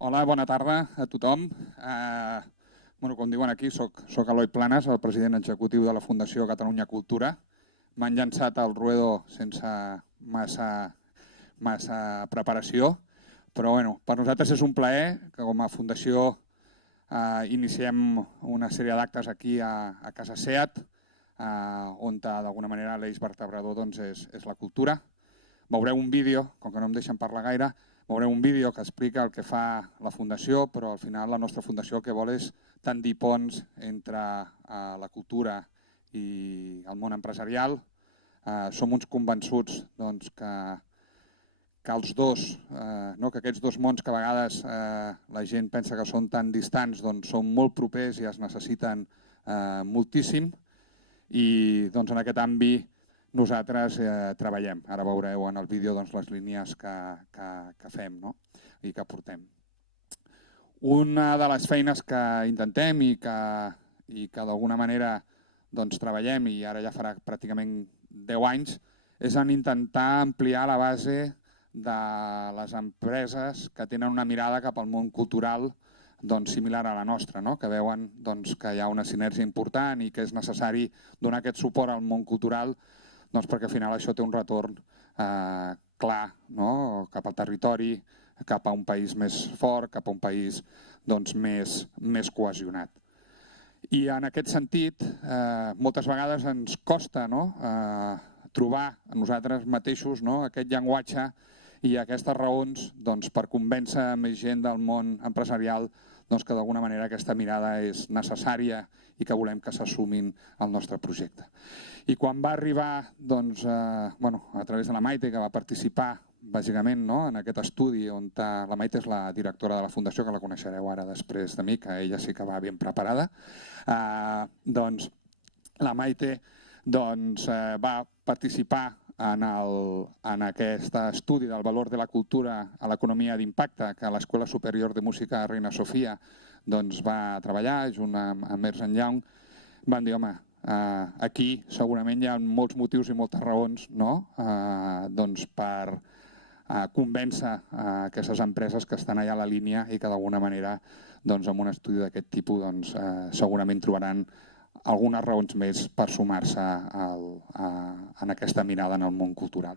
Hola, bona tarda a tothom. Com diuen aquí, soc Eloi Planes, el president executiu de la Fundació Catalunya Cultura. M'han llançat al ruedo sense massa preparació, però per nosaltres és un plaer que com a fundació iniciem una sèrie d'actes aquí a Casa SEAT, on d'alguna manera l'eix vertebrador és la cultura. Veureu un vídeo, com que no em deixen parlar gaire, veureu un vídeo que explica el que fa la Fundació, però al final la nostra Fundació el que vol és tendir ponts entre la cultura i el món empresarial. Som uns convençuts que els dos, que aquests dos mons que a vegades la gent pensa que són tan distants, són molt propers i es necessiten moltíssim. I en aquest àmbit nosaltres treballem. Ara veureu en el vídeo les línies que fem i que portem. Una de les feines que intentem i que d'alguna manera treballem, i ara ja farà pràcticament 10 anys, és en intentar ampliar la base de les empreses que tenen una mirada cap al món cultural similar a la nostra, que veuen que hi ha una sinergia important i que és necessari donar aquest suport al món cultural perquè al final això té un retorn clar cap al territori, cap a un país més fort, cap a un país més cohesionat. I en aquest sentit, moltes vegades ens costa trobar a nosaltres mateixos aquest llenguatge i aquestes raons per convèncer més gent del món empresarial que d'alguna manera aquesta mirada és necessària i que volem que s'assumin al nostre projecte. I quan va arribar a través de la Maite, que va participar bàsicament en aquest estudi, on la Maite és la directora de la Fundació, que la coneixereu ara després de mi, que ella sí que va ben preparada, la Maite va participar en aquest estudi del valor de la cultura a l'economia d'impacte que l'Escola Superior de Música Reina Sofia va treballar, junt amb Ernst & Young. Van dir, home, aquí segurament hi ha molts motius i moltes raons per convèncer aquestes empreses que estan allà a la línia i que d'alguna manera amb un estudi d'aquest tipus segurament trobaran algunes raons més per sumar-se en aquesta mirada en el món cultural.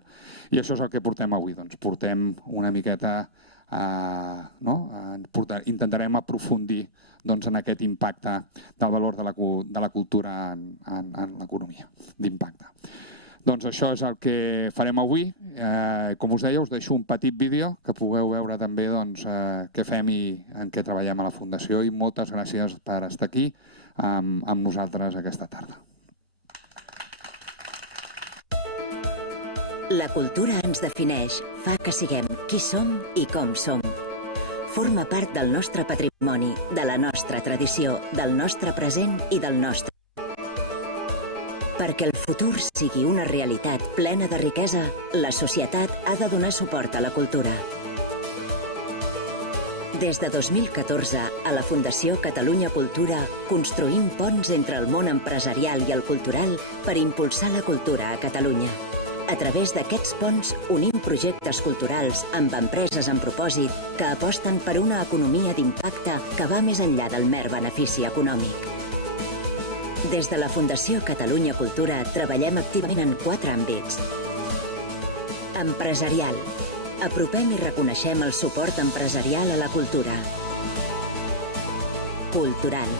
I això és el que portem avui. Portem una miqueta, intentarem aprofundir en aquest impacte del valor de la cultura en l'economia d'impacte. Això és el que farem avui. Com us deia, us deixo un petit vídeo que pugueu veure també què fem i en què treballem a la Fundació, i moltes gràcies per estar aquí amb nosaltres aquesta tarda. La cultura ens defineix, fa que siguem qui som i com som. Forma part del nostre patrimoni, de la nostra tradició, del nostre present i del nostre. Perquè el futur sigui una realitat plena de riquesa, la societat ha de donar suport a la cultura. Des de 2014, a la Fundació Catalunya Cultura, construïm ponts entre el món empresarial i el cultural per impulsar la cultura a Catalunya. A través d'aquests ponts, unim projectes culturals amb empreses amb propòsit que aposten per una economia d'impacte que va més enllà del mer benefici econòmic. Des de la Fundació Catalunya Cultura treballem activament en 4 àmbits. Empresarial. Apropem i reconeixem el suport empresarial a la cultura. Cultural.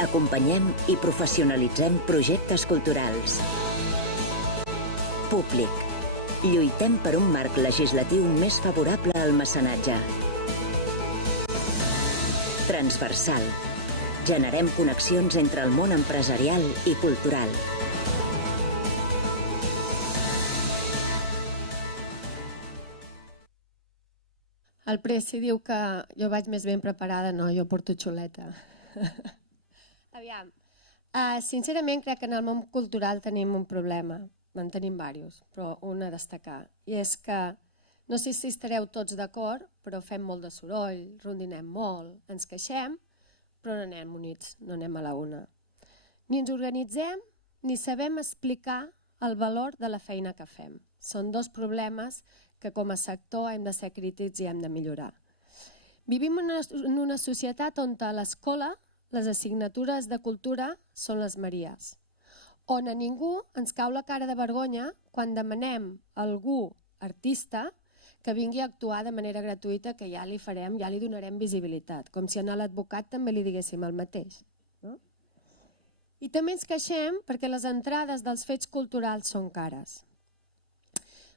Acompanyem i professionalitzem projectes culturals. Públic. Lluitem per un marc legislatiu més favorable al mecenatge. Transversal. Generem connexions entre el món empresarial i cultural. El Preci diu que jo vaig més ben preparada, no, jo porto xuleta. Aviam, sincerament crec que en el món cultural tenim un problema, en tenim diversos, però un a destacar, i és que no sé si estareu tots d'acord, però fem molt de soroll, rondinem molt, ens queixem, però no anem units, no anem a la una. Ni ens organitzem, ni sabem explicar el valor de la feina que fem. Són 2 problemes que com a sector hem de ser crítics i hem de millorar. Vivim en una societat on a l'escola les assignatures de cultura són les Maries, on a ningú ens cau la cara de vergonya quan demanem a algú artista que vingui a actuar de manera gratuïta, que ja li farem, ja li donarem visibilitat, com si a l'advocat també li diguéssim el mateix. No? I també ens queixem perquè les entrades dels fets culturals són cares.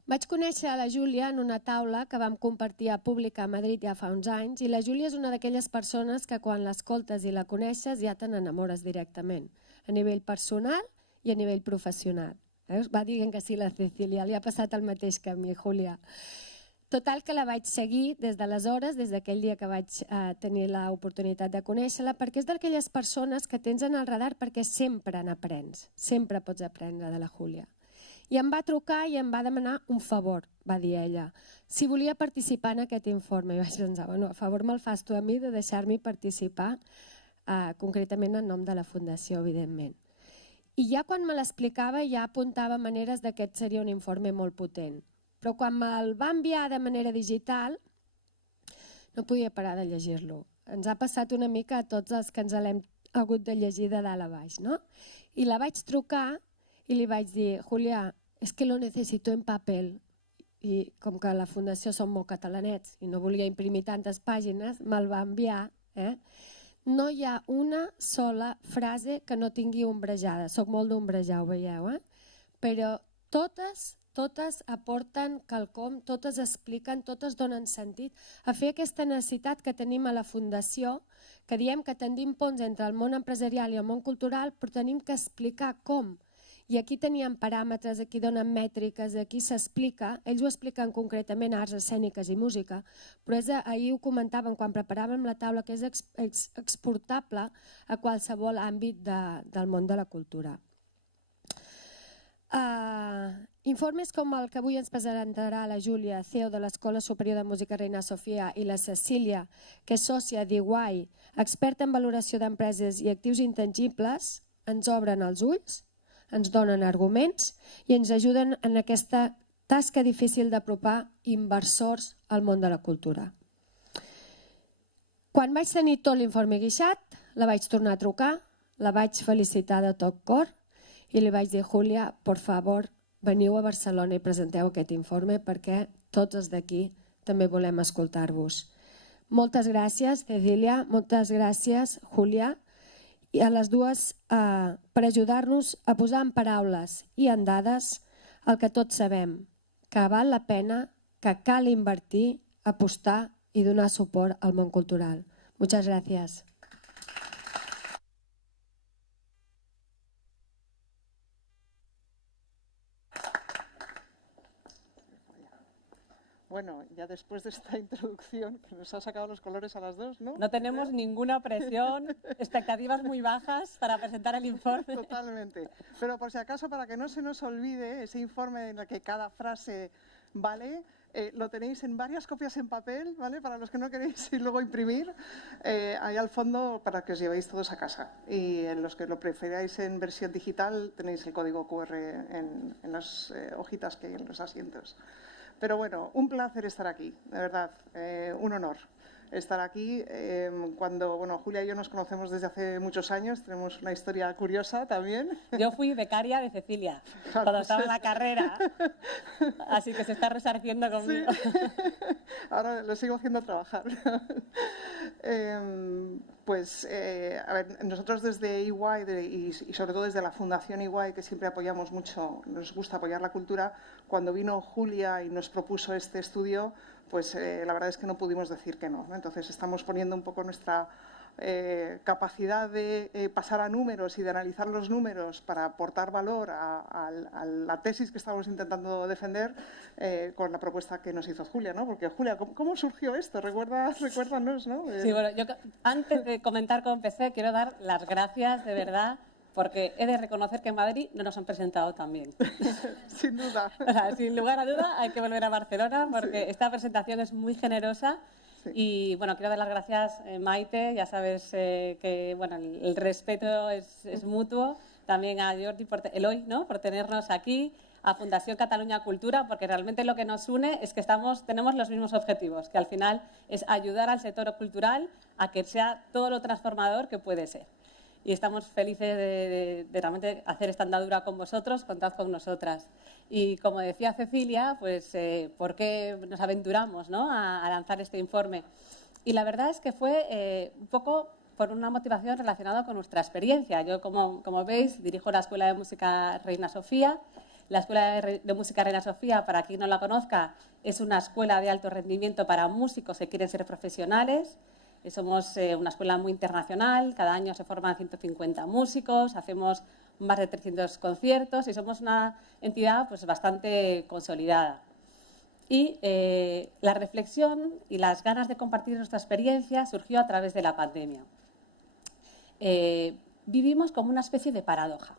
Vaig conèixer a la Júlia en una taula que vam compartir a Pública a Madrid ja fa uns anys, i la Júlia és una d'aquelles persones que quan l'escoltes i la coneixes ja te n'enamores directament, a nivell personal i a nivell professional. Va dient que sí la Cecília, li ha passat el mateix que a mi, Júlia. Total, que la vaig seguir des d'aleshores, des d'aquell dia que vaig tenir l'oportunitat de conèixer-la, perquè és d'aquelles persones que tens en el radar perquè sempre n'aprens, sempre pots aprendre de la Júlia. I em va trucar i em va demanar un favor, va dir ella, si volia participar en aquest informe. I vaig pensar, bueno, a favor me'l fas tu a mi de deixar-me participar, concretament en nom de la Fundació, evidentment. I ja quan me l'explicava ja apuntava maneres que aquest seria un informe molt potent. Però quan me'l va enviar de manera digital no podia parar de llegir-lo. Ens ha passat una mica a tots els que ens l'hem hagut de llegir de dalt a baix, no? I la vaig trucar i li vaig dir, Julia, és que lo necessito en paper. I com que a la Fundació som molt catalanets i no volia imprimir tantes pàgines, me'l va enviar. No hi ha una sola frase que no tingui ombrejada. Soc molt d'ombrejar, ho veieu, però totes aporten quelcom, totes expliquen, totes donen sentit a fer aquesta necessitat que tenim a la Fundació, que diem que tendim ponts entre el món empresarial i el món cultural, però tenim que explicar com. I aquí teníem paràmetres, aquí donen mètriques, aquí s'explica, ells ho expliquen concretament arts escèniques i música, però ahir ho comentaven quan preparàvem la taula, que és exportable a qualsevol àmbit del món de la cultura. Informes com el que avui ens presentarà la Júlia, CEO de l'Escola Superior de Música Reina Sofia, i la Cecília, que és sòcia d'EY, experta en valoració d'empreses i actius intangibles, ens obren els ulls, ens donen arguments i ens ajuden en aquesta tasca difícil d'apropar inversors al món de la cultura. Quan vaig tenir tot l'informe guixat, la vaig tornar a trucar, la vaig felicitar de tot cor i li vaig dir, Júlia, por favor, veniu a Barcelona i presenteu aquest informe perquè tots els d'aquí també volem escoltar-vos. Moltes gràcies, Cecília, moltes gràcies, Júlia, i a les dues per ajudar-nos a posar en paraules i en dades el que tots sabem, que val la pena, que cal invertir, apostar i donar suport al món cultural. Muchas gracias. Bueno, ya después de esta introducción, que nos ha sacado los colores a las dos, ¿no? No tenemos ninguna presión, expectativas muy bajas para presentar el informe. Totalmente. Pero por si acaso, para que no se nos olvide ese informe en el que cada frase vale, lo tenéis en varias copias en papel, ¿vale? Para los que no queréis y luego imprimir, ahí al fondo para que os llevéis todos a casa. Y en los que lo preferáis en versión digital, tenéis el código QR en las hojitas que hay en los asientos. Pero bueno, un placer estar aquí, de verdad, un honor estar aquí. Cuando, bueno, Julia y yo nos conocemos desde hace muchos años, tenemos una historia curiosa también. Yo fui becaria de Cecilia cuando estaba en la carrera, así que se está resarciendo conmigo. Sí. Ahora lo sigo haciendo trabajar. A ver, nosotros desde EY y sobre todo desde la Fundación EY, que siempre apoyamos mucho, nos gusta apoyar la cultura, cuando vino Julia y nos propuso este estudio, pues la verdad es que no pudimos decir que no, ¿no? Entonces estamos poniendo un poco nuestra capacidad de pasar a números y de analizar los números para aportar valor a la tesis que estamos intentando defender con la propuesta que nos hizo Julia, ¿no? Porque Julia, ¿cómo surgió esto? Recuérdanos, ¿no? Sí, bueno, yo antes de comentar cómo empecé, quiero dar las gracias de verdad, porque he de reconocer que en Madrid no nos han presentado tan bien. Sin duda. O sea, sin lugar a duda hay que volver a Barcelona porque sí, esta presentación es muy generosa. Sí. Y bueno, quiero dar las gracias, Maite, ya sabes que bueno, el respeto es mutuo. También a Jordi, Eloy, ¿no? Por tenernos aquí, a Fundación Catalunya Cultura, porque realmente lo que nos une es que tenemos los mismos objetivos, que al final es ayudar al sector cultural a que sea todo lo transformador que puede ser. Y estamos felices de realmente hacer esta andadura con vosotros, contad con nosotras. Y como decía Cecilia, pues ¿por qué nos aventuramos, ¿no?, a lanzar este informe? Y la verdad es que fue un poco por una motivación relacionada con nuestra experiencia. Yo, como veis, dirijo la Escuela de Música Reina Sofía. La Escuela de Música Reina Sofía, para quien no la conozca, es una escuela de alto rendimiento para músicos que quieren ser profesionales. Somos una escuela muy internacional, cada año se forman 150 músicos, hacemos más de 300 conciertos y somos una entidad pues, bastante consolidada. Y la reflexión y las ganas de compartir nuestra experiencia surgió a través de la pandemia. Vivimos como una especie de paradoja.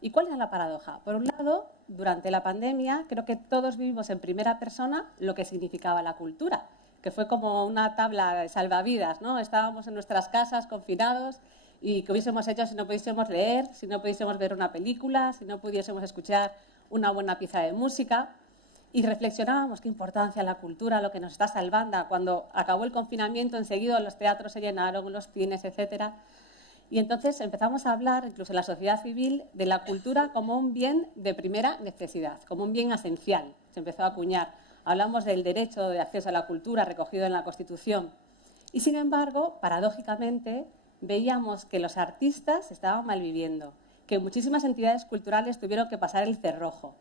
¿Y cuál es la paradoja? Por un lado, durante la pandemia, creo que todos vivimos en primera persona lo que significaba la cultura, que fue como una tabla de salvavidas, ¿no? Estábamos en nuestras casas confinados y ¿qué hubiésemos hecho si no pudiésemos leer, si no pudiésemos ver una película, si no pudiésemos escuchar una buena pieza de música? Y reflexionábamos qué importancia la cultura, lo que nos está salvando. Cuando acabó el confinamiento, enseguida los teatros se llenaron, los cines, etcétera. Y entonces empezamos a hablar, incluso en la sociedad civil, de la cultura como un bien de primera necesidad, como un bien esencial. Se empezó a acuñar. Hablamos del derecho de acceso a la cultura recogido en la Constitución. Y, sin embargo, paradójicamente, veíamos que los artistas estaban malviviendo, que muchísimas entidades culturales tuvieron que pasar el cerrojo.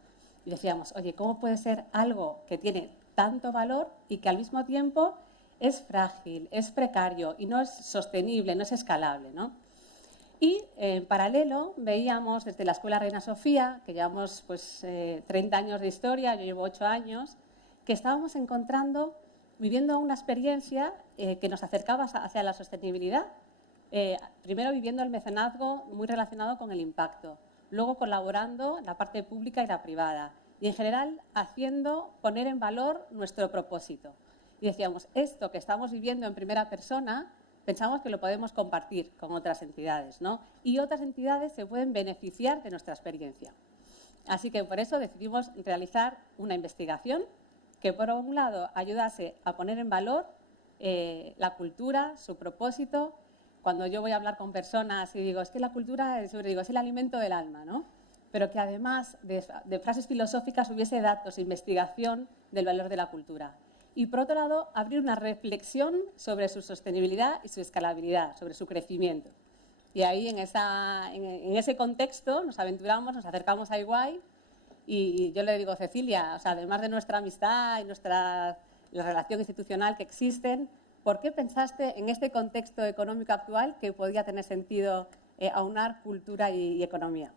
Y decíamos, oye, ¿cómo puede ser algo que tiene tanto valor y que al mismo tiempo es frágil, es precario y no es sostenible, no es escalable, ¿no? Y en paralelo veíamos desde la Escuela Reina Sofía, que llevamos pues, 30 años de historia, yo llevo 8 años, que estábamos viviendo una experiencia que nos acercaba hacia la sostenibilidad. Primero viviendo el mecenazgo muy relacionado con el impacto, luego colaborando en la parte pública y la privada y en general poner en valor nuestro propósito. Y decíamos, esto que estamos viviendo en primera persona, pensamos que lo podemos compartir con otras entidades, ¿no? Y otras entidades se pueden beneficiar de nuestra experiencia. Así que por eso decidimos realizar una investigación que, por un lado, ayudase a poner en valor la cultura, su propósito. Cuando yo voy a hablar con personas y digo, es que la cultura es el alimento del alma, ¿no? Pero que además de frases filosóficas hubiese datos, investigación del valor de la cultura. Y, por otro lado, abrir una reflexión sobre su sostenibilidad y su escalabilidad, sobre su crecimiento. Y ahí, en ese contexto, nos aventuramos, nos acercamos a Iguay y yo le digo, Cecilia, o sea, además de nuestra amistad y la relación institucional que existen, ¿por qué pensaste en este contexto económico actual que podía tener sentido aunar cultura y economía?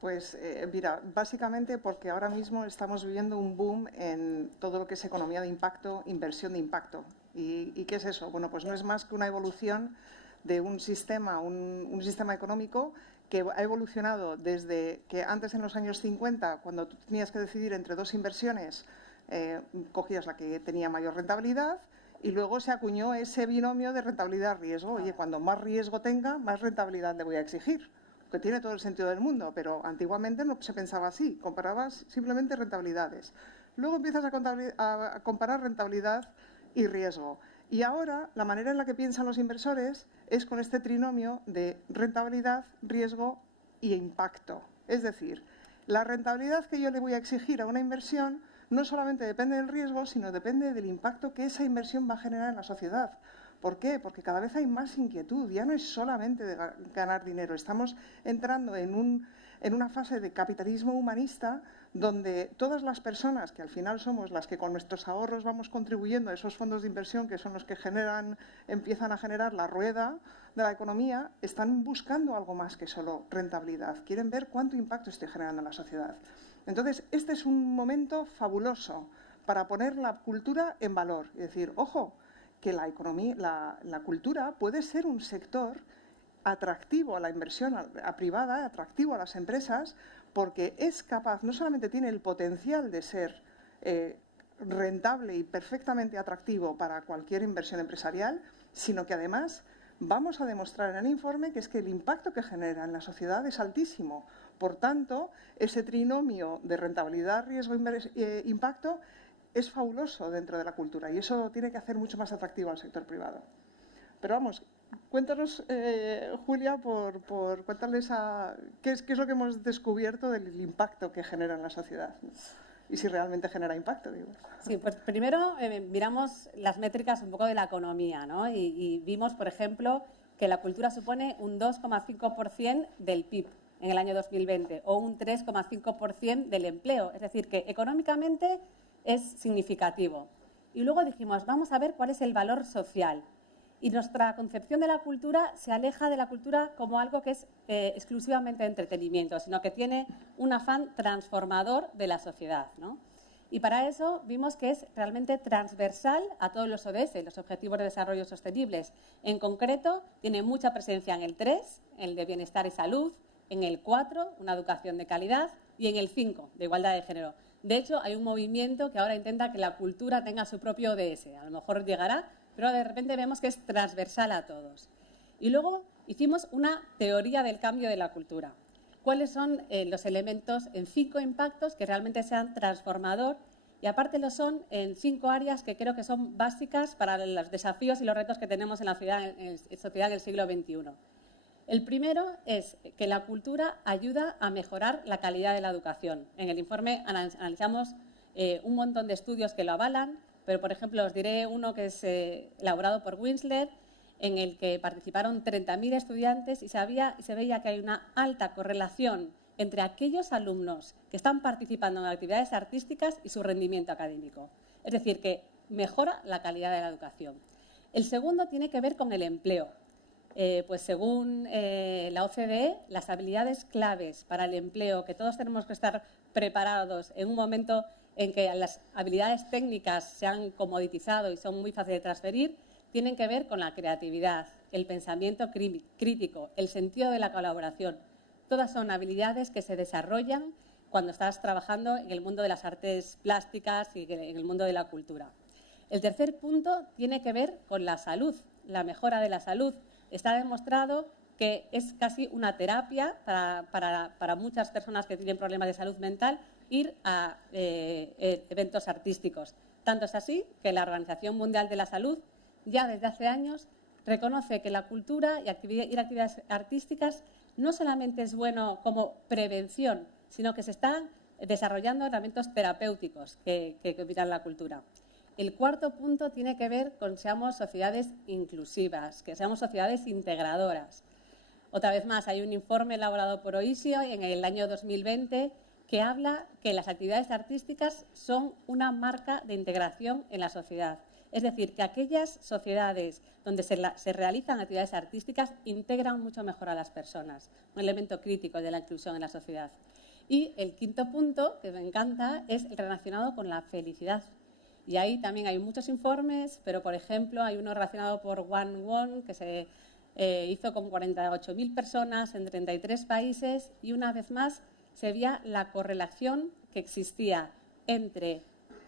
Pues mira, básicamente porque ahora mismo estamos viviendo un boom en todo lo que es economía de impacto, inversión de impacto. ¿Y qué es eso? Bueno, pues no es más que una evolución de un sistema económico que ha evolucionado desde que antes, en los años 50, cuando tú tenías que decidir entre dos inversiones, cogías la que tenía mayor rentabilidad y luego se acuñó ese binomio de rentabilidad-riesgo. Oye, cuando más riesgo tenga, más rentabilidad le voy a exigir. Que tiene todo el sentido del mundo, pero antiguamente no se pensaba así, comparabas simplemente rentabilidades. Luego empiezas a comparar rentabilidad y riesgo. Y ahora la manera en la que piensan los inversores es con este trinomio de rentabilidad, riesgo y impacto. Es decir, la rentabilidad que yo le voy a exigir a una inversión no solamente depende del riesgo, sino depende del impacto que esa inversión va a generar en la sociedad. ¿Por qué? Porque cada vez hay más inquietud, ya no es solamente de ganar dinero, estamos entrando en una fase de capitalismo humanista donde todas las personas, que al final somos las que con nuestros ahorros vamos contribuyendo a esos fondos de inversión que son los que empiezan a generar la rueda de la economía, están buscando algo más que solo rentabilidad, quieren ver cuánto impacto estoy generando en la sociedad. Entonces, este es un momento fabuloso para poner la cultura en valor y decir, ojo, que la cultura puede ser un sector atractivo a la inversión privada, atractivo a las empresas, porque es capaz, no solamente tiene el potencial de ser rentable y perfectamente atractivo para cualquier inversión empresarial, sino que además vamos a demostrar en el informe que es que el impacto que genera en la sociedad es altísimo, Por tanto, ese trinomio de rentabilidad, riesgo, impacto es fabuloso dentro de la cultura y eso tiene que hacer mucho más atractivo al sector privado. Pero vamos, cuéntanos, Julia, por cuéntales qué es lo que hemos descubierto del impacto que genera en la sociedad, ¿no? Y si realmente genera impacto, digo. Sí, pues primero miramos las métricas un poco de la economía, ¿no? Y vimos, por ejemplo, que la cultura supone un 2,5% del PIB en el año 2020 o un 3,5% del empleo. Es decir, que económicamente es significativo. Y luego dijimos, vamos a ver cuál es el valor social. Y nuestra concepción de la cultura se aleja de la cultura como algo que es exclusivamente entretenimiento, sino que tiene un afán transformador de la sociedad, ¿no? Y para eso vimos que es realmente transversal a todos los ODS, los Objetivos de Desarrollo Sostenibles. En concreto, tiene mucha presencia en el 3, el de bienestar y salud, en el 4, una educación de calidad, y en el 5, de igualdad de género. De hecho, hay un movimiento que ahora intenta que la cultura tenga su propio ODS. A lo mejor llegará, pero de repente vemos que es transversal a todos. Y luego hicimos una teoría del cambio de la cultura. ¿Cuáles son los elementos en 5 impactos que realmente sean transformador? Y aparte lo son en 5 áreas que creo que son básicas para los desafíos y los retos que tenemos en la sociedad del siglo XXI. El primero es que la cultura ayuda a mejorar la calidad de la educación. En el informe analizamos un montón de estudios que lo avalan, pero, por ejemplo, os diré uno que es elaborado por Winsler, en el que participaron 30.000 estudiantes y se veía que hay una alta correlación entre aquellos alumnos que están participando en actividades artísticas y su rendimiento académico. Es decir, que mejora la calidad de la educación. El segundo tiene que ver con el empleo. Pues según la OCDE, las habilidades claves para el empleo, que todos tenemos que estar preparados en un momento en que las habilidades técnicas se han comoditizado y son muy fáciles de transferir, tienen que ver con la creatividad, el pensamiento crítico, el sentido de la colaboración. Todas son habilidades que se desarrollan cuando estás trabajando en el mundo de las artes plásticas y en el mundo de la cultura. El tercer punto tiene que ver con la salud, la mejora de la salud. Está demostrado que es casi una terapia para muchas personas que tienen problemas de salud mental ir a eventos artísticos. Tanto es así que la Organización Mundial de la Salud ya desde hace años reconoce que la cultura y ir a actividades artísticas no solamente es bueno como prevención, sino que se están desarrollando herramientas terapéuticos que combinan la cultura. El cuarto punto tiene que ver con que seamos sociedades inclusivas, que seamos sociedades integradoras. Otra vez más, hay un informe elaborado por OISIO en el año 2020 que habla que las actividades artísticas son una marca de integración en la sociedad. Es decir, que aquellas sociedades donde se realizan actividades artísticas integran mucho mejor a las personas, un elemento crítico de la inclusión en la sociedad. Y el quinto punto, que me encanta, es el relacionado con la felicidad. Y ahí también hay muchos informes, pero, por ejemplo, hay uno relacionado por Wan Won, que se hizo con 48.000 personas en 33 países y, una vez más, se veía la correlación que existía entre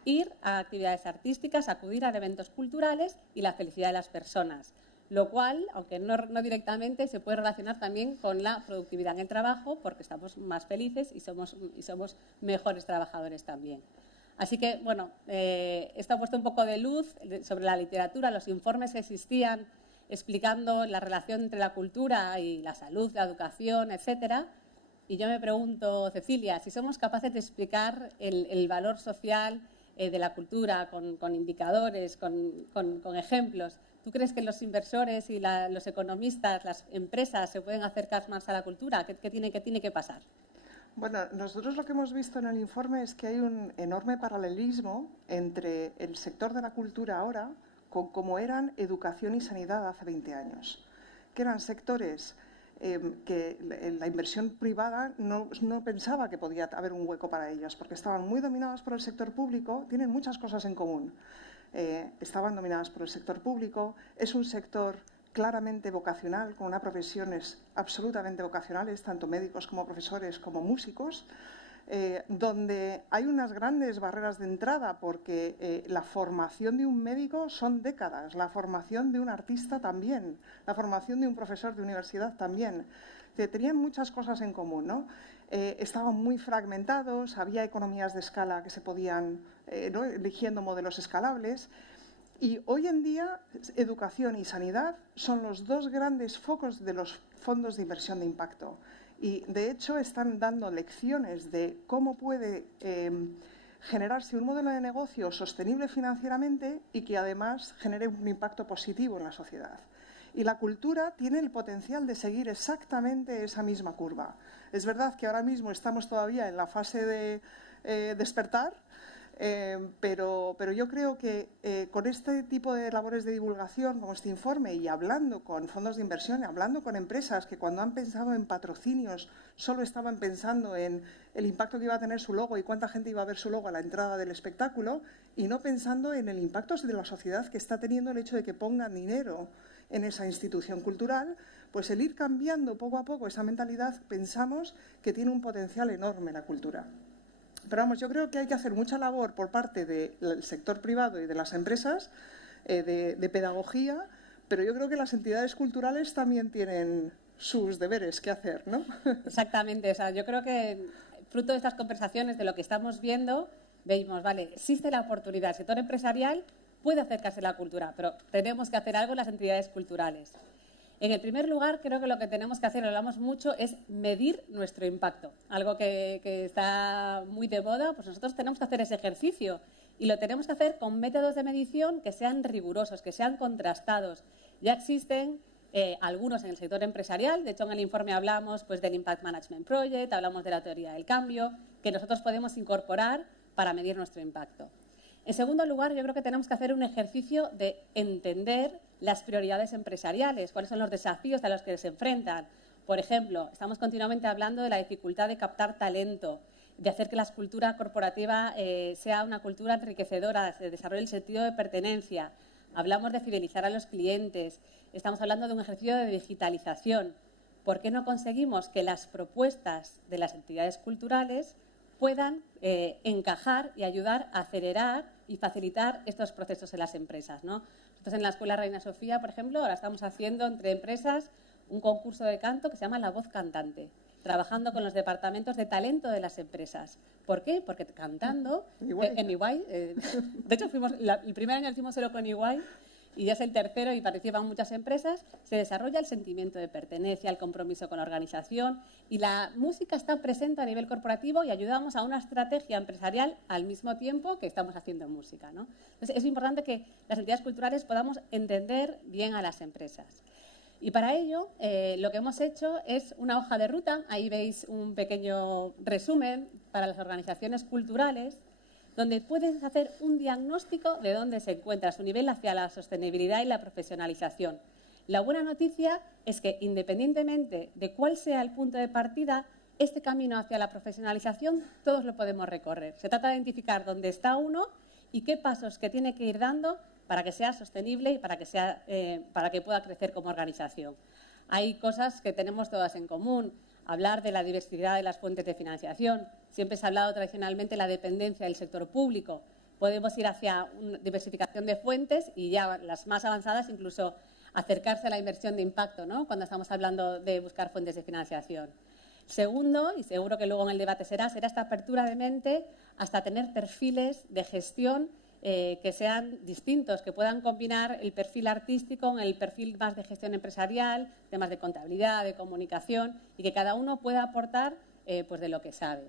ir a actividades artísticas, acudir a eventos culturales y la felicidad de las personas, lo cual, aunque no directamente, se puede relacionar también con la productividad en el trabajo porque estamos más felices y somos mejores trabajadores también. Así que, bueno, esto ha puesto un poco de luz sobre la literatura, los informes que existían explicando la relación entre la cultura y la salud, la educación, etcétera. Y yo me pregunto, Cecilia, si somos capaces de explicar el valor social de la cultura con indicadores, con ejemplos, ¿tú crees que los inversores y los economistas, las empresas se pueden acercar más a la cultura? ¿Qué tiene que pasar? Bueno, nosotros lo que hemos visto en el informe es que hay un enorme paralelismo entre el sector de la cultura ahora con cómo eran educación y sanidad hace 20 años, que eran sectores que la inversión privada no pensaba que podía haber un hueco para ellos, porque estaban muy dominados por el sector público, tienen muchas cosas en común. Estaban dominadas por el sector público, es un sector claramente vocacional, con unas profesiones absolutamente vocacionales, tanto médicos como profesores como músicos, donde hay unas grandes barreras de entrada, porque la formación de un médico son décadas, la formación de un artista también, la formación de un profesor de universidad también. Tenían muchas cosas en común, ¿no? Estaban muy fragmentados, había economías de escala que se podían, ¿no?, eligiendo modelos escalables. Y hoy en día, educación y sanidad son los dos grandes focos de los fondos de inversión de impacto. Y, de hecho, están dando lecciones de cómo puede generarse un modelo de negocio sostenible financieramente y que, además, genere un impacto positivo en la sociedad. Y la cultura tiene el potencial de seguir exactamente esa misma curva. Es verdad que ahora mismo estamos todavía en la fase de despertar, pero yo creo que con este tipo de labores de divulgación, como este informe, y hablando con fondos de inversión, hablando con empresas que cuando han pensado en patrocinios solo estaban pensando en el impacto que iba a tener su logo y cuánta gente iba a ver su logo a la entrada del espectáculo, y no pensando en el impacto de la sociedad que está teniendo el hecho de que pongan dinero en esa institución cultural, pues el ir cambiando poco a poco esa mentalidad, pensamos que tiene un potencial enorme la cultura. Pero vamos, yo creo que hay que hacer mucha labor por parte del sector privado y de las empresas de pedagogía, pero yo creo que las entidades culturales también tienen sus deberes que hacer, ¿no? Exactamente, o sea, yo creo que fruto de estas conversaciones, de lo que estamos viendo, veis, vale, existe la oportunidad, el sector empresarial puede acercarse a la cultura, pero tenemos que hacer algo en las entidades culturales. En el primer lugar, creo que lo que tenemos que hacer, lo hablamos mucho, es medir nuestro impacto. Algo que está muy de moda, pues nosotros tenemos que hacer ese ejercicio y lo tenemos que hacer con métodos de medición que sean rigurosos, que sean contrastados. Ya existen algunos en el sector empresarial, de hecho en el informe hablamos pues, del Impact Management Project, hablamos de la teoría del cambio, que nosotros podemos incorporar para medir nuestro impacto. En segundo lugar, yo creo que tenemos que hacer un ejercicio de entender las prioridades empresariales, cuáles son los desafíos a los que se enfrentan. Por ejemplo, estamos continuamente hablando de la dificultad de captar talento, de hacer que la cultura corporativa sea una cultura enriquecedora, se desarrolle el sentido de pertenencia. Hablamos de fidelizar a los clientes, estamos hablando de un ejercicio de digitalización. ¿Por qué no conseguimos que las propuestas de las entidades culturales puedan encajar y ayudar a acelerar y facilitar estos procesos en las empresas, ¿no? Nosotros en la Escuela Reina Sofía, por ejemplo, ahora estamos haciendo entre empresas un concurso de canto que se llama La Voz Cantante, trabajando con los departamentos de talento de las empresas. ¿Por qué? Porque cantando en EY, de hecho el primer año lo hicimos solo con EY, y ya es el tercero y participan muchas empresas, se desarrolla el sentimiento de pertenencia, el compromiso con la organización y la música está presente a nivel corporativo y ayudamos a una estrategia empresarial al mismo tiempo que estamos haciendo música, ¿no? Entonces, es importante que las entidades culturales podamos entender bien a las empresas. Y para ello, lo que hemos hecho es una hoja de ruta, ahí veis un pequeño resumen para las organizaciones culturales, donde puedes hacer un diagnóstico de dónde se encuentra su nivel hacia la sostenibilidad y la profesionalización. La buena noticia es que, independientemente de cuál sea el punto de partida, este camino hacia la profesionalización todos lo podemos recorrer. Se trata de identificar dónde está uno y qué pasos que tiene que ir dando para que sea sostenible y para que pueda crecer como organización. Hay cosas que tenemos todas en común. Hablar de la diversidad de las fuentes de financiación. Siempre se ha hablado tradicionalmente de la dependencia del sector público. Podemos ir hacia una diversificación de fuentes y ya las más avanzadas incluso acercarse a la inversión de impacto, ¿no?, cuando estamos hablando de buscar fuentes de financiación. Segundo, y seguro que luego en el debate será esta apertura de mente hasta tener perfiles de gestión que sean distintos, que puedan combinar el perfil artístico con el perfil más de gestión empresarial, temas de contabilidad, de comunicación, y que cada uno pueda aportar pues de lo que sabe.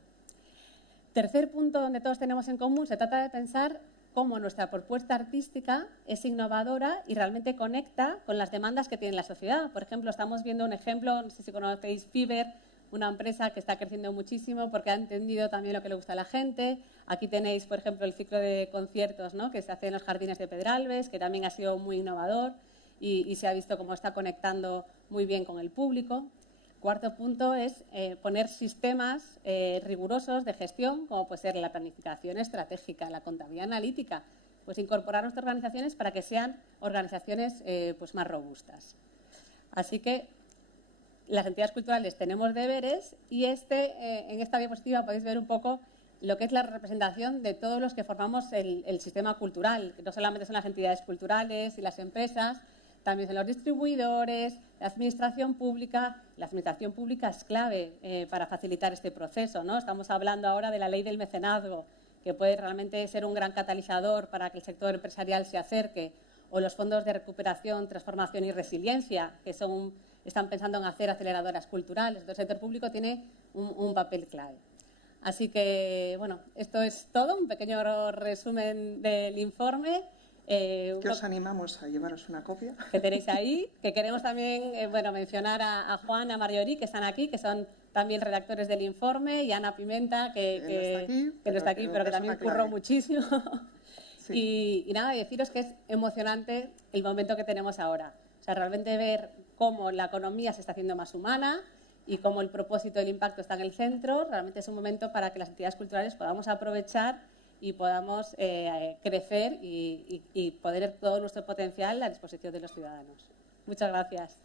Tercer punto donde todos tenemos en común, se trata de pensar cómo nuestra propuesta artística es innovadora y realmente conecta con las demandas que tiene la sociedad. Por ejemplo, estamos viendo un ejemplo, no sé si conocéis Fiverr, una empresa que está creciendo muchísimo porque ha entendido también lo que le gusta a la gente. Aquí tenéis, por ejemplo, el ciclo de conciertos, ¿no?, que se hace en los jardines de Pedralbes, que también ha sido muy innovador y se ha visto cómo está conectando muy bien con el público. Cuarto punto es poner sistemas rigurosos de gestión, como puede ser la planificación estratégica, la contabilidad analítica, pues incorporar nuestras organizaciones para que sean organizaciones pues más robustas. Así que las entidades culturales tenemos deberes y en esta diapositiva podéis ver un poco lo que es la representación de todos los que formamos el sistema cultural, que no solamente son las entidades culturales y las empresas, también son los distribuidores, la administración pública. La administración pública es clave para facilitar este proceso, ¿no? Estamos hablando ahora de la ley del mecenazgo, que puede realmente ser un gran catalizador para que el sector empresarial se acerque, o los fondos de recuperación, transformación y resiliencia, que están pensando en hacer aceleradoras culturales. Entonces, el sector público tiene un papel clave. Así que, bueno, esto es todo, un pequeño resumen del informe. Que os animamos a llevaros una copia. Que tenéis ahí, que queremos también mencionar a Juan, a Marjorie, que están aquí, que son también redactores del informe, y a Ana Pimenta, que no está aquí, pero que también curró muchísimo. Sí. Y nada, deciros que es emocionante el momento que tenemos ahora. O sea, realmente ver cómo la economía se está haciendo más humana y cómo el propósito del impacto está en el centro, realmente es un momento para que las entidades culturales podamos aprovechar y podamos crecer y poner todo nuestro potencial a disposición de los ciudadanos. Muchas gracias.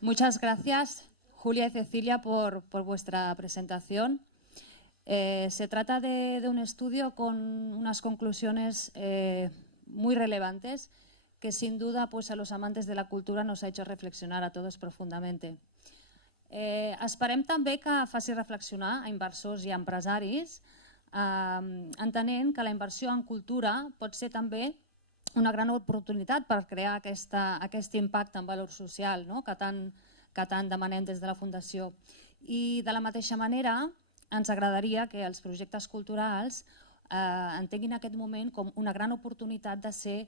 Muchas gracias, Julia y Cecilia, por vuestra presentación. Se trata de un estudio con unas conclusiones muy relevantes que sin duda pues, a los amantes de la cultura nos ha hecho reflexionar a todos profundamente. Esperem també que faci reflexionar a inversors i a empresaris entenent que la inversió en cultura pot ser també una gran oportunitat per crear aquest impacte en valor social, no? que tant demanem des de la Fundació. I de la mateixa manera ens agradaria que els projectes culturals entenguin aquest moment com una gran oportunitat de ser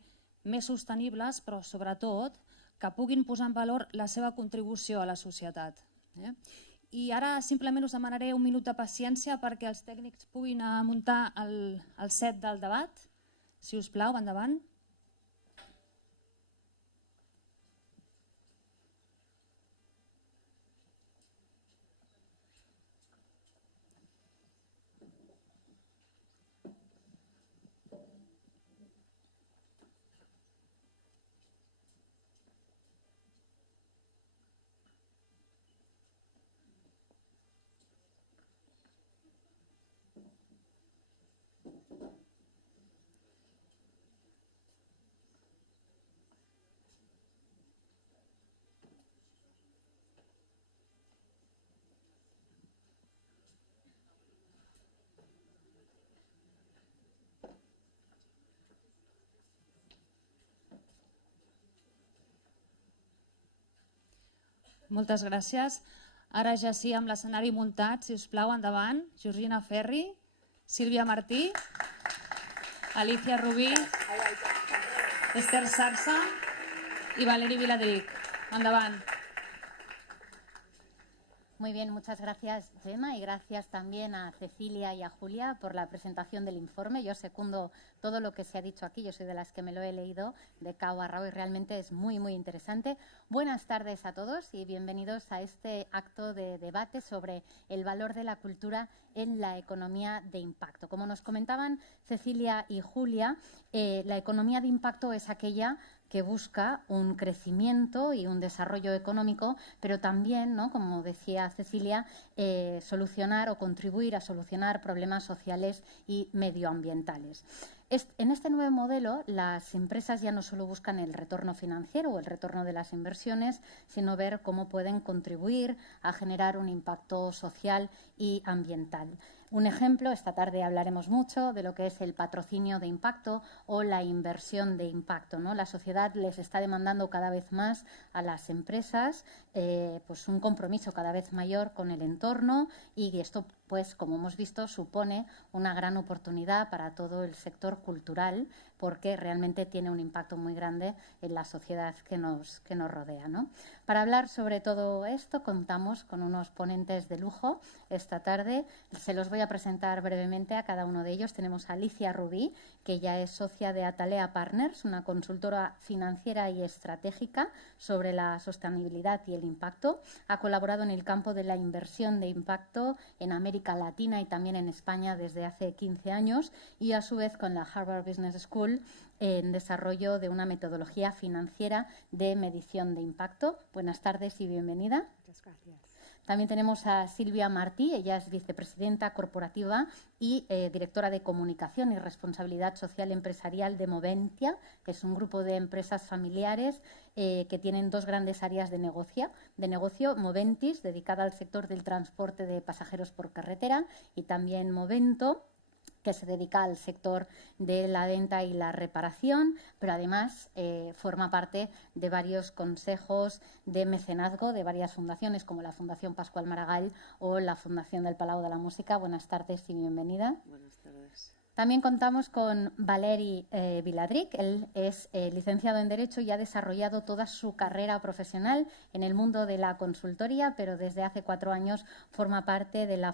més sostenibles, però sobretot que puguin posar en valor la seva contribució a la societat. I ara simplement us demanaré un minut de paciència perquè els tècnics puguin muntar el set del debat. Si us plau, endavant. Moltes gràcies. Ara ja sí, amb l'escenari muntat, si us plau, endavant. Georgina Ferri, Sílvia Martí, Alicia Rubí, Esther Sarsa y Valeri Viladric. Endavant. Muy bien, muchas gracias, Gemma, y gracias también a Cecilia y a Julia por la presentación del informe. Yo secundo todo lo que se ha dicho aquí, yo soy de las que me lo he leído de cabo a rabo y realmente es muy, muy interesante. Buenas tardes a todos y bienvenidos a este acto de debate sobre el valor de la cultura en la economía de impacto. Como nos comentaban Cecilia y Julia, la economía de impacto es aquella que busca un crecimiento y un desarrollo económico, pero también, ¿no?, como decía Cecilia, solucionar o contribuir a solucionar problemas sociales y medioambientales. En este nuevo modelo, las empresas ya no solo buscan el retorno financiero o el retorno de las inversiones, sino ver cómo pueden contribuir a generar un impacto social y ambiental. Un ejemplo, esta tarde hablaremos mucho de lo que es el patrocinio de impacto o la inversión de impacto, ¿no? La sociedad les está demandando cada vez más a las empresas pues un compromiso cada vez mayor con el entorno y esto, pues como hemos visto, supone una gran oportunidad para todo el sector cultural porque realmente tiene un impacto muy grande en la sociedad que nos rodea, ¿no? Para hablar sobre todo esto contamos con unos ponentes de lujo esta tarde. Se los voy a presentar brevemente a cada uno de ellos. Tenemos a Alicia Rubí, que ya es socia de Atalea Partners, una consultora financiera y estratégica sobre la sostenibilidad y el impacto. Ha colaborado en el campo de la inversión de impacto en América América Latina y también en España desde hace 15 años y a su vez con la Harvard Business School en desarrollo de una metodología financiera de medición de impacto. Buenas tardes y bienvenida. Muchas gracias. También tenemos a Silvia Martí, ella es vicepresidenta corporativa y directora de comunicación y responsabilidad social empresarial de Moventia, que es un grupo de empresas familiares que tienen dos grandes áreas de negocio, Moventis, dedicada al sector del transporte de pasajeros por carretera, y también Movento, que se dedica al sector de la venta y la reparación, pero además forma parte de varios consejos de mecenazgo de varias fundaciones, como la Fundación Pascual Maragall o la Fundación del Palau de la Música. Buenas tardes y bienvenida. Buenas tardes. También contamos con Valeri Viladric. Él es licenciado en Derecho y ha desarrollado toda su carrera profesional en el mundo de la consultoría, pero desde hace 4 años forma parte de la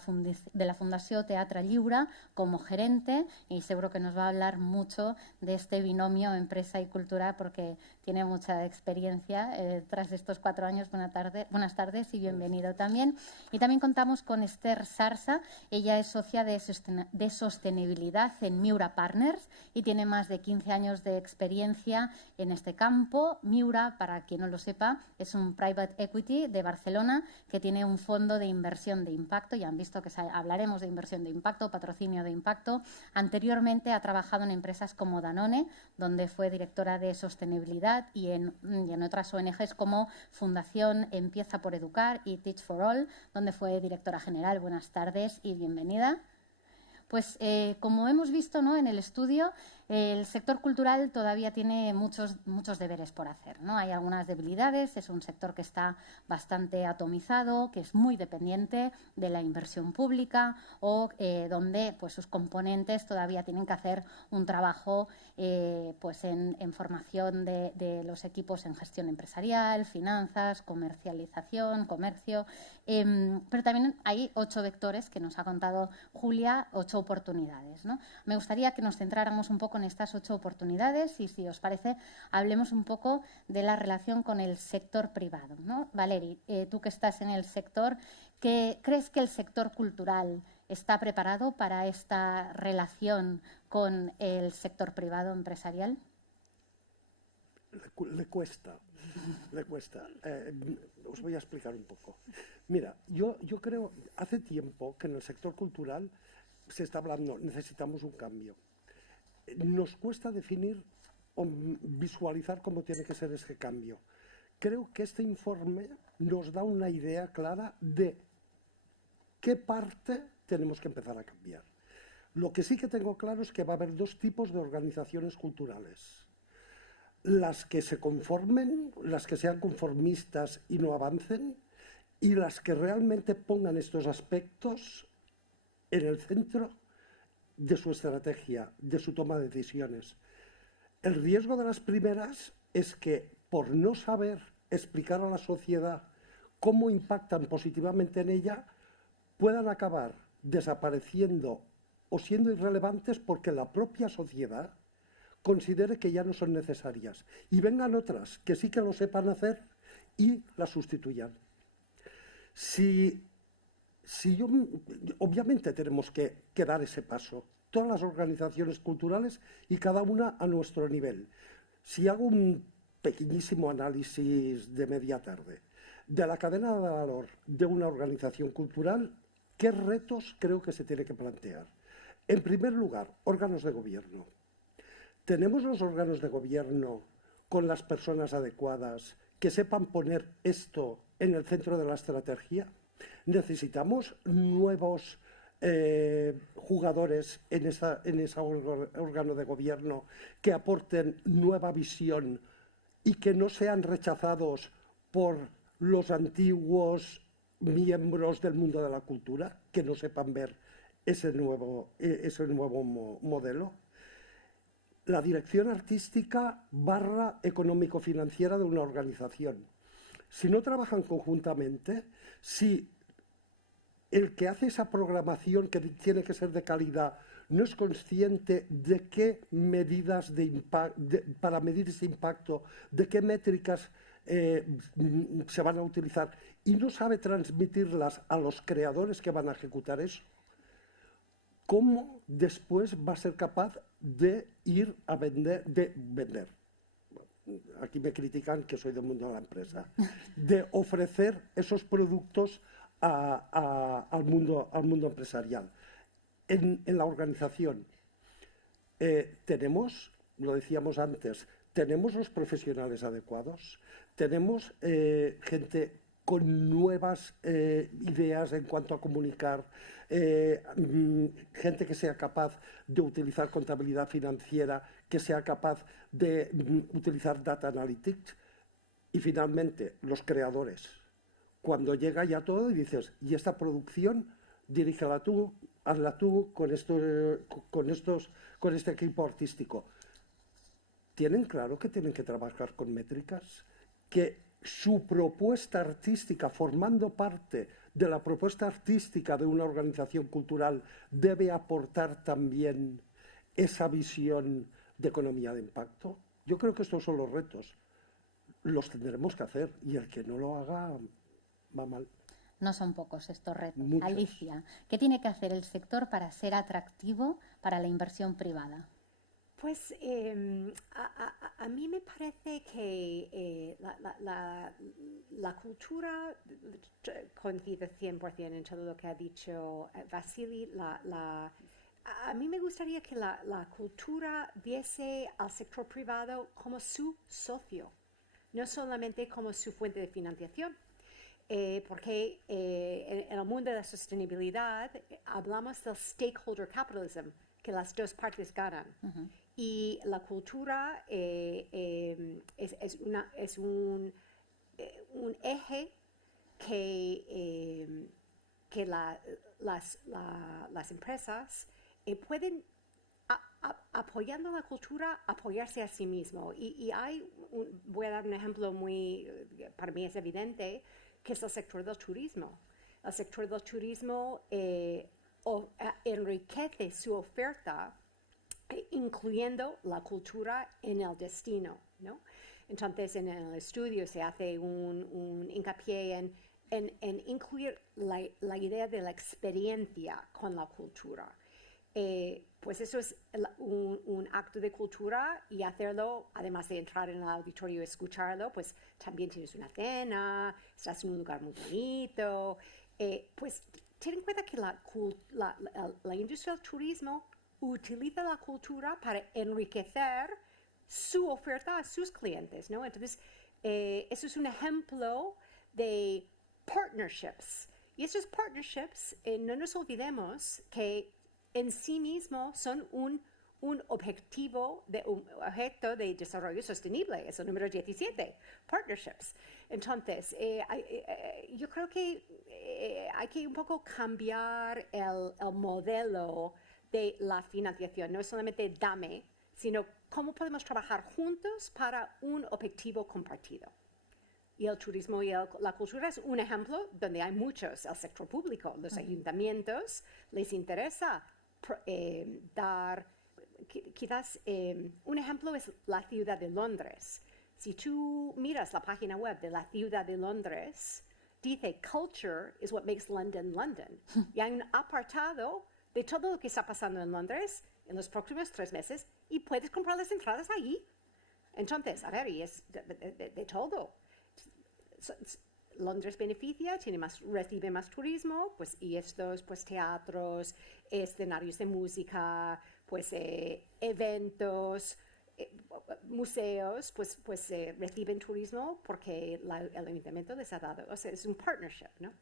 Fundació Teatre Lliure como gerente, y seguro que nos va a hablar mucho de este binomio empresa y cultura porque tiene mucha experiencia tras estos 4 años. Buenas tardes y bienvenido también. Y también contamos con Esther Sarsa. Ella es socia de sostenibilidad en Miura Partners y tiene más de 15 años de experiencia en este campo. Miura, para quien no lo sepa, es un private equity de Barcelona que tiene un fondo de inversión de impacto. Ya han visto que hablaremos de inversión de impacto, patrocinio de impacto. Anteriormente ha trabajado en empresas como Danone, donde fue directora de sostenibilidad, y en otras ONGs como Fundación Empieza por Educar y Teach for All, donde fue directora general. Buenas tardes y bienvenida. Pues como hemos visto, ¿no?, en el estudio, el sector cultural todavía tiene muchos deberes por hacer, ¿no? Hay algunas debilidades, es un sector que está bastante atomizado, que es muy dependiente de la inversión pública o donde pues, sus componentes todavía tienen que hacer un trabajo pues en formación de los equipos en gestión empresarial, finanzas, comercialización, comercio, pero también hay 8 vectores que nos ha contado Julia, 8 oportunidades, ¿no? Me gustaría que nos centráramos un poco en estas 8 oportunidades y, si os parece, hablemos un poco de la relación con el sector privado, ¿no? Valeri, tú que estás en el sector, ¿crees que el sector cultural está preparado para esta relación con el sector privado empresarial? Le cuesta. Os voy a explicar un poco. Mira, yo creo, hace tiempo que en el sector cultural se está hablando, necesitamos un cambio. Nos cuesta definir o visualizar cómo tiene que ser ese cambio. Creo que este informe nos da una idea clara de qué parte tenemos que empezar a cambiar. Lo que sí que tengo claro es que va a haber 2 tipos de organizaciones culturales. Las que se conformen, las que sean conformistas y no avancen, y las que realmente pongan estos aspectos en el centro de su estrategia, de su toma de decisiones. El riesgo de las primeras es que, por no saber explicar a la sociedad cómo impactan positivamente en ella, puedan acabar desapareciendo o siendo irrelevantes porque la propia sociedad considere que ya no son necesarias, y vengan otras que sí que lo sepan hacer y las sustituyan. Obviamente tenemos que dar ese paso, todas las organizaciones culturales y cada una a nuestro nivel. Si hago un pequeñísimo análisis de media tarde de la cadena de valor de una organización cultural, ¿qué retos creo que se tiene que plantear? En primer lugar, órganos de gobierno. ¿Tenemos los órganos de gobierno con las personas adecuadas que sepan poner esto en el centro de la estrategia? ¿Necesitamos nuevos jugadores en ese órgano de gobierno que aporten nueva visión y que no sean rechazados por los antiguos miembros del mundo de la cultura, que no sepan ver ese nuevo modelo? La dirección artística / económico-financiera de una organización. Si no trabajan conjuntamente, si el que hace esa programación que tiene que ser de calidad no es consciente de qué medidas para medir ese impacto, de qué métricas se van a utilizar y no sabe transmitirlas a los creadores que van a ejecutar eso, ¿cómo después va a ser capaz de ir a vender? Aquí me critican que soy del mundo de la empresa, de ofrecer esos productos al mundo empresarial. En la organización tenemos, lo decíamos antes, tenemos los profesionales adecuados, tenemos gente con nuevas ideas en cuanto a comunicar, gente que sea capaz de utilizar contabilidad financiera, que sea capaz de utilizar data analytics, y finalmente los creadores. Cuando llega ya todo y dices, y esta producción, dirígela tú, hazla tú con este equipo artístico. ¿Tienen claro que tienen que trabajar con métricas? Que su propuesta artística, formando parte de la propuesta artística de una organización cultural, debe aportar también esa visión de economía de impacto. Yo creo que estos son los retos. Los tendremos que hacer y el que no lo haga va mal. No son pocos estos retos. Muchos. Alicia, ¿qué tiene que hacer el sector para ser atractivo para la inversión privada? Pues a mí me parece que la cultura, coincide 100% en todo lo que ha dicho Vasily, a mí me gustaría que la cultura viese al sector privado como su socio, no solamente como su fuente de financiación. Porque en el mundo de la sostenibilidad hablamos del stakeholder capitalism, que las dos partes ganan. Y la cultura es un eje que las empresas pueden, apoyando la cultura, apoyarse a sí mismo. Y voy a dar un ejemplo para mí es evidente, que es el sector del turismo. El sector del turismo enriquece su oferta incluyendo la cultura en el destino, ¿no? Entonces, en el estudio se hace un hincapié en incluir la idea de la experiencia con la cultura. Pues eso es un acto de cultura, y hacerlo, además de entrar en el auditorio y escucharlo, pues también tienes una cena, estás en un lugar muy bonito. Pues ten en cuenta que la industria del turismo utiliza la cultura para enriquecer su oferta a sus clientes, ¿no? Entonces, eso es un ejemplo de partnerships. Y esos partnerships, no nos olvidemos que en sí mismos son un objeto de desarrollo sostenible. Es el número 17, partnerships. Entonces, yo creo que hay que un poco cambiar el modelo de la financiación. No es solamente dame, sino cómo podemos trabajar juntos para un objetivo compartido. Y el turismo y la cultura es un ejemplo donde hay muchos. El sector público, los ayuntamientos, les interesa dar, quizás un ejemplo es la ciudad de Londres. Si tú miras la página web de la ciudad de Londres, dice culture is what makes London London. Y hay un apartado de todo lo que está pasando en Londres en los próximos 3 meses, y puedes comprar las entradas allí. Entonces, a ver, y es de todo. Londres beneficia, recibe más turismo, pues, y estos, pues, teatros, escenarios de música, pues, eventos, museos, pues reciben turismo porque el ayuntamiento les ha dado. O sea, es un partnership, ¿no?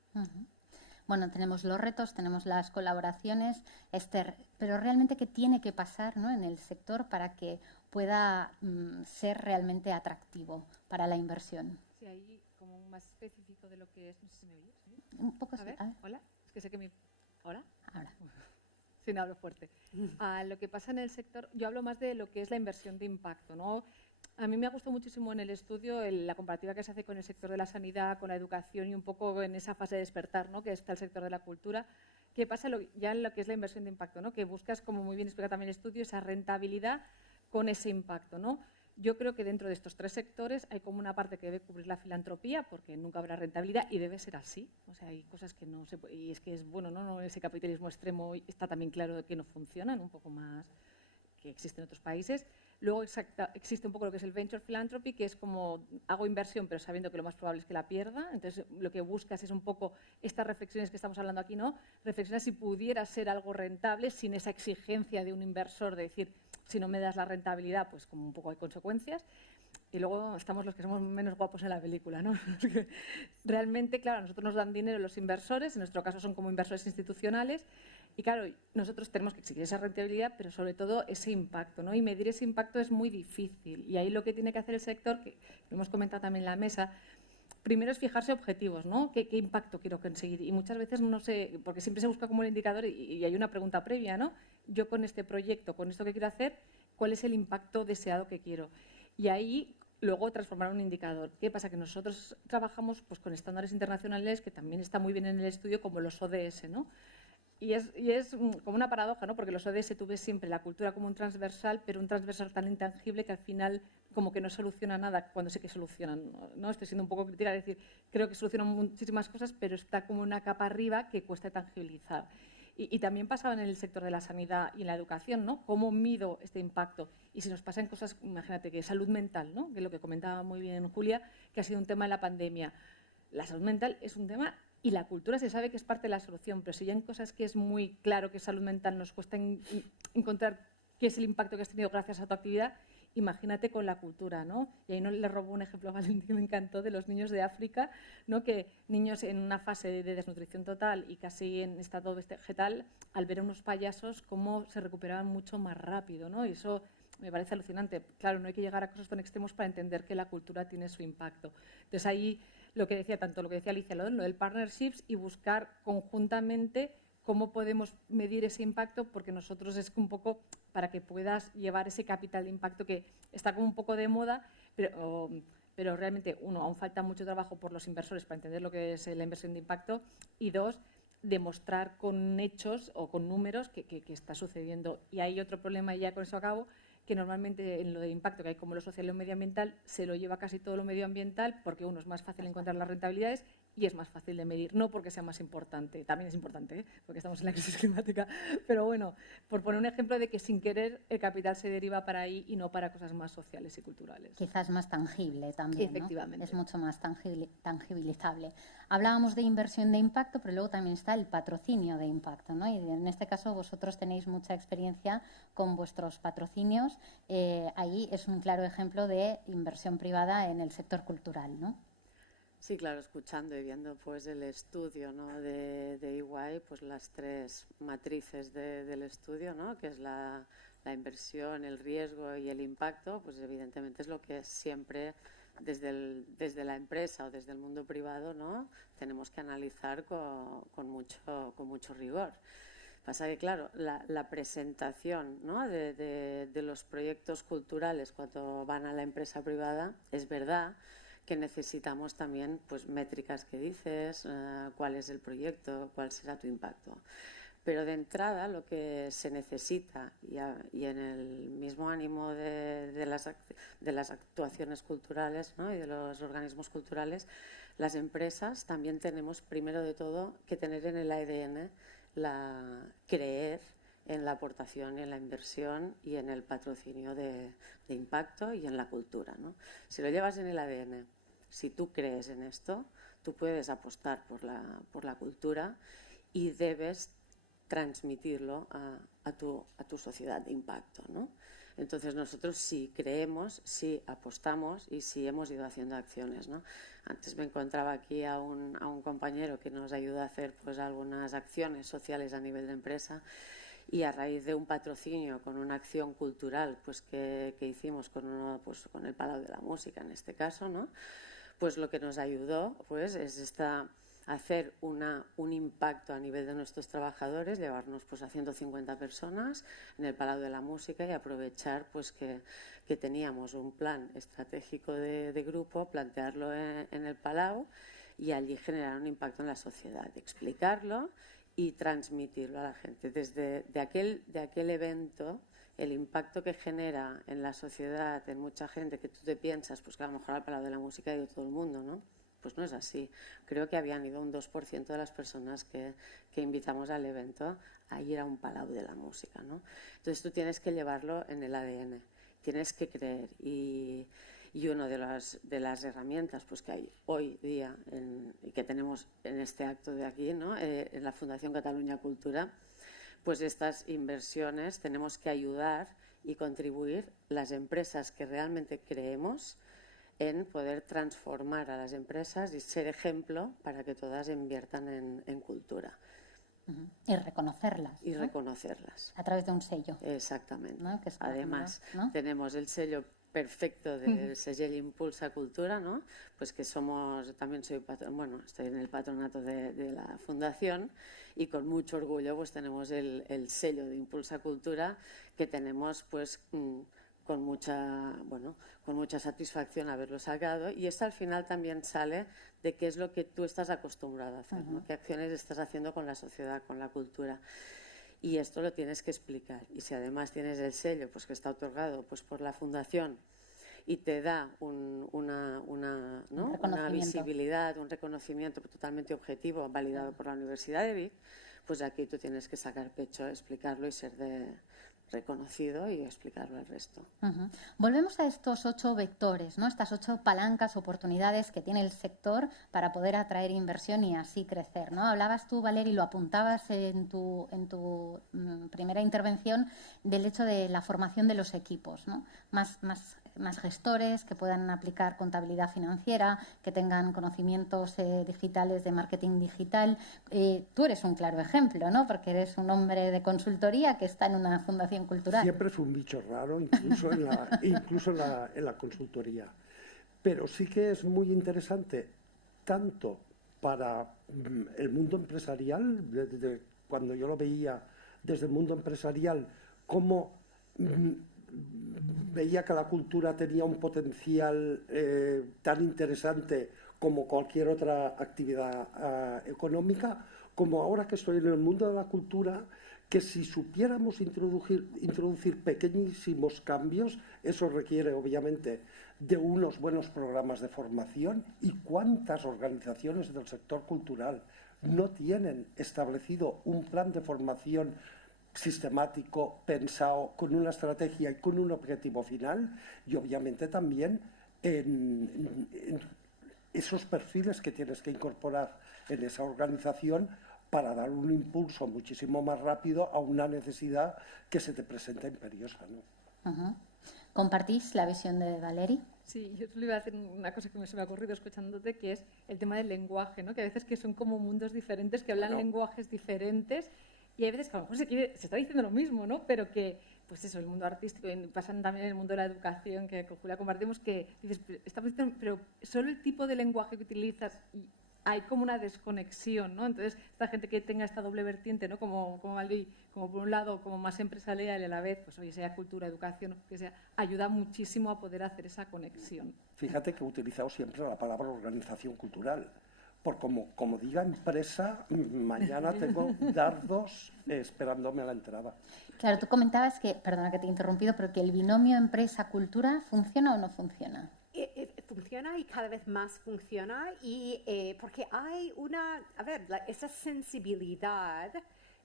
Bueno, tenemos los retos, tenemos las colaboraciones, Esther, pero realmente ¿qué tiene que pasar, ¿no?, en el sector para que pueda ser realmente atractivo para la inversión? Sí, ahí como más específico de lo que es, no sé si me oyes. ¿Sí? Un poco a sí. ver, hola, es que sé que ¿Hola? Ahora. Sí, no hablo fuerte. Lo que pasa en el sector, yo hablo más de lo que es la inversión de impacto, ¿no? A mí me ha gustado muchísimo en el estudio la comparativa que se hace con el sector de la sanidad, con la educación y un poco en esa fase de despertar, ¿no?, que está el sector de la cultura. ¿Qué pasa ya en lo que es la inversión de impacto, ¿no?, que buscas, como muy bien explica también el estudio, esa rentabilidad con ese impacto, ¿no? Yo creo que dentro de estos tres sectores hay como una parte que debe cubrir la filantropía, porque nunca habrá rentabilidad y debe ser así. O sea, hay cosas que no se puede, y es que es bueno, ¿no? Ese capitalismo extremo está también claro de que no funcionan, un poco más que existe en otros países. Luego existe un poco lo que es el venture philanthropy, que es como hago inversión pero sabiendo que lo más probable es que la pierda. Entonces lo que buscas es un poco estas reflexiones que estamos hablando aquí, ¿no? Reflexionar si pudiera ser algo rentable sin esa exigencia de un inversor de decir, si no me das la rentabilidad, pues como un poco hay consecuencias. Y luego estamos los que somos menos guapos en la película, ¿no? Realmente, claro, a nosotros nos dan dinero los inversores, en nuestro caso son como inversores institucionales, y claro, nosotros tenemos que exigir esa rentabilidad, pero sobre todo ese impacto, ¿no? Y medir ese impacto es muy difícil. Y ahí lo que tiene que hacer el sector, que lo hemos comentado también en la mesa, primero es fijarse objetivos, ¿no? ¿Qué impacto quiero conseguir? Y muchas veces no sé, porque siempre se busca como el indicador y hay una pregunta previa, ¿no? Yo con este proyecto, con esto que quiero hacer, ¿cuál es el impacto deseado que quiero? Y ahí luego transformar un indicador. ¿Qué pasa? Que nosotros trabajamos pues, con estándares internacionales que también está muy bien en el estudio, como los ODS, ¿no? Y es como una paradoja, ¿no? Porque los ODS tú ves siempre la cultura como un transversal, pero un transversal tan intangible que al final como que no soluciona nada cuando sé que solucionan, ¿no? Estoy siendo un poco crítica de decir, creo que solucionan muchísimas cosas, pero está como una capa arriba que cuesta tangibilizar. Y también pasaba en el sector de la sanidad y en la educación, ¿no? ¿Cómo mido este impacto? Y si nos pasan cosas, imagínate que salud mental, ¿no? Que es lo que comentaba muy bien Julia, que ha sido un tema en la pandemia. La salud mental es un tema y la cultura se sabe que es parte de la solución, pero si ya en cosas que es muy claro que es salud mental nos cuesta encontrar qué es el impacto que has tenido gracias a tu actividad, imagínate con la cultura, ¿no? Y ahí no le robo un ejemplo a Valentín que me encantó de los niños de África, ¿no? Que niños en una fase de desnutrición total y casi en estado vegetal, al ver a unos payasos, cómo se recuperaban mucho más rápido, ¿no? Y eso me parece alucinante. Claro, no hay que llegar a cosas tan extremos para entender que la cultura tiene su impacto. Entonces ahí lo que decía, tanto lo que decía Alicia, lo del partnerships y buscar conjuntamente cómo podemos medir ese impacto, porque nosotros es un poco para que puedas llevar ese capital de impacto que está como un poco de moda, pero realmente, uno, aún falta mucho trabajo por los inversores para entender lo que es la inversión de impacto, y dos, demostrar con hechos o con números que está sucediendo. Y hay otro problema, y ya con eso acabo, que normalmente en lo de impacto, que hay como lo social y lo medioambiental, se lo lleva casi todo lo medioambiental, porque uno, es más fácil encontrar las rentabilidades y es más fácil de medir, no porque sea más importante, también es importante, ¿eh? Porque estamos en la crisis climática, pero bueno, por poner un ejemplo de que sin querer el capital se deriva para ahí y no para cosas más sociales y culturales. Quizás más tangible también, Efectivamente. ¿no? Es mucho más tangibilizable. Hablábamos de inversión de impacto, pero luego también está el patrocinio de impacto, ¿no? Y en este caso vosotros tenéis mucha experiencia con vuestros patrocinios. Ahí es un claro ejemplo de inversión privada en el sector cultural, ¿no? Sí, claro, escuchando y viendo pues el estudio, ¿no? de EY, pues las tres matrices del estudio, ¿no? Que es la inversión, el riesgo y el impacto, pues evidentemente es lo que siempre desde la empresa o desde el mundo privado, ¿no? Tenemos que analizar con mucho rigor. Pasa que, claro, la presentación, ¿no? de los proyectos culturales cuando van a la empresa privada, es verdad que necesitamos también pues métricas que dices, cuál es el proyecto, cuál será tu impacto. Pero de entrada lo que se necesita, y en el mismo ánimo de las actuaciones culturales, ¿no? Y de los organismos culturales, las empresas también tenemos primero de todo que tener en el ADN creer en la aportación, en la inversión y en el patrocinio de impacto y en la cultura, ¿no? Si lo llevas en el ADN, si tú crees en esto, tú puedes apostar por la cultura y debes transmitirlo a tu sociedad de impacto, ¿no? Entonces nosotros sí creemos, sí apostamos y sí hemos ido haciendo acciones, ¿no? Antes me encontraba aquí a un compañero que nos ayuda a hacer pues algunas acciones sociales a nivel de empresa, y a raíz de un patrocinio con una acción cultural pues que hicimos con el Palau de la Música en este caso, ¿no? Pues lo que nos ayudó pues es hacer un impacto a nivel de nuestros trabajadores, llevarnos pues a 150 personas en el Palau de la Música y aprovechar pues que teníamos un plan estratégico de grupo, plantearlo en el Palau y allí generar un impacto en la sociedad, explicarlo y transmitirlo a la gente. Desde aquel evento el impacto que genera en la sociedad, en mucha gente, que tú te piensas, pues que a lo mejor al Palau de la Música ha ido todo el mundo, ¿no? Pues no es así. Creo que habían ido un 2% de las personas que invitamos al evento a ir a un Palau de la Música, ¿no? Entonces tú tienes que llevarlo en el ADN, tienes que creer y una de las herramientas pues, que hay hoy día y que tenemos en este acto de aquí, ¿no? En la Fundación Catalunya Cultura, pues estas inversiones tenemos que ayudar y contribuir las empresas que realmente creemos en poder transformar a las empresas y ser ejemplo para que todas inviertan en cultura. Y reconocerlas. Y ¿no? reconocerlas. A través de un sello. Exactamente. ¿No? Que es Además, ¿no? tenemos el sello perfecto del Segell Impulsa Cultura, ¿no? Pues que también estoy en el patronato de la fundación y con mucho orgullo pues tenemos el sello de Impulsa Cultura que tenemos pues con mucha satisfacción haberlo sacado, y esto al final también sale de qué es lo que tú estás acostumbrado a hacer, ¿no? Qué acciones estás haciendo con la sociedad, con la cultura. Y esto lo tienes que explicar. Y si además tienes el sello pues, que está otorgado pues, por la Fundación y te da una visibilidad, un reconocimiento totalmente objetivo, validado por la Universidad de Vic, pues aquí tú tienes que sacar pecho, explicarlo y ser reconocido y explicarlo al resto. Volvemos a estos 8 vectores, ¿no? Estas 8 palancas, oportunidades que tiene el sector para poder atraer inversión y así crecer, ¿no? Hablabas tú, Valeri, lo apuntabas en tu primera intervención del hecho de la formación de los equipos, ¿no? Más gestores que puedan aplicar contabilidad financiera, que tengan conocimientos digitales de marketing digital. Tú eres un claro ejemplo, ¿no? Porque eres un hombre de consultoría que está en una fundación cultural. Siempre fue un bicho raro, incluso en la consultoría. Pero sí que es muy interesante, tanto para el mundo empresarial, desde cuando yo lo veía desde el mundo empresarial, como veía que la cultura tenía un potencial tan interesante como cualquier otra actividad económica, como ahora que estoy en el mundo de la cultura, que si supiéramos introducir pequeñísimos cambios, eso requiere obviamente de unos buenos programas de formación. ¿Y cuántas organizaciones del sector cultural no tienen establecido un plan de formación sistemático, pensado, con una estrategia y con un objetivo final? Y obviamente también en esos perfiles que tienes que incorporar en esa organización para dar un impulso muchísimo más rápido a una necesidad que se te presenta imperiosa, ¿no? ¿Compartís la visión de Valeri? Sí, yo solo iba a hacer una cosa que se me ha ocurrido escuchándote, que es el tema del lenguaje, ¿no? Que a veces que son como mundos diferentes, que hablan lenguajes diferentes, y hay veces que a lo mejor se está diciendo lo mismo, ¿no? Pero que, pues eso, el mundo artístico, y pasan también en el mundo de la educación, que con Julia compartimos, que dices, pero solo el tipo de lenguaje que utilizas, y hay como una desconexión, ¿no? Entonces, esta gente que tenga esta doble vertiente, ¿no? Como Valdi, como por un lado, como más empresarial y a la vez, pues oye, sea cultura, educación, que sea, ayuda muchísimo a poder hacer esa conexión. Fíjate que he utilizado siempre la palabra organización cultural. Por como diga empresa, mañana tengo dardos esperándome a la entrada. Claro, tú comentabas que, perdona que te he interrumpido, pero que el binomio empresa-cultura ¿funciona o no funciona? Funciona y cada vez más funciona, y porque hay esa sensibilidad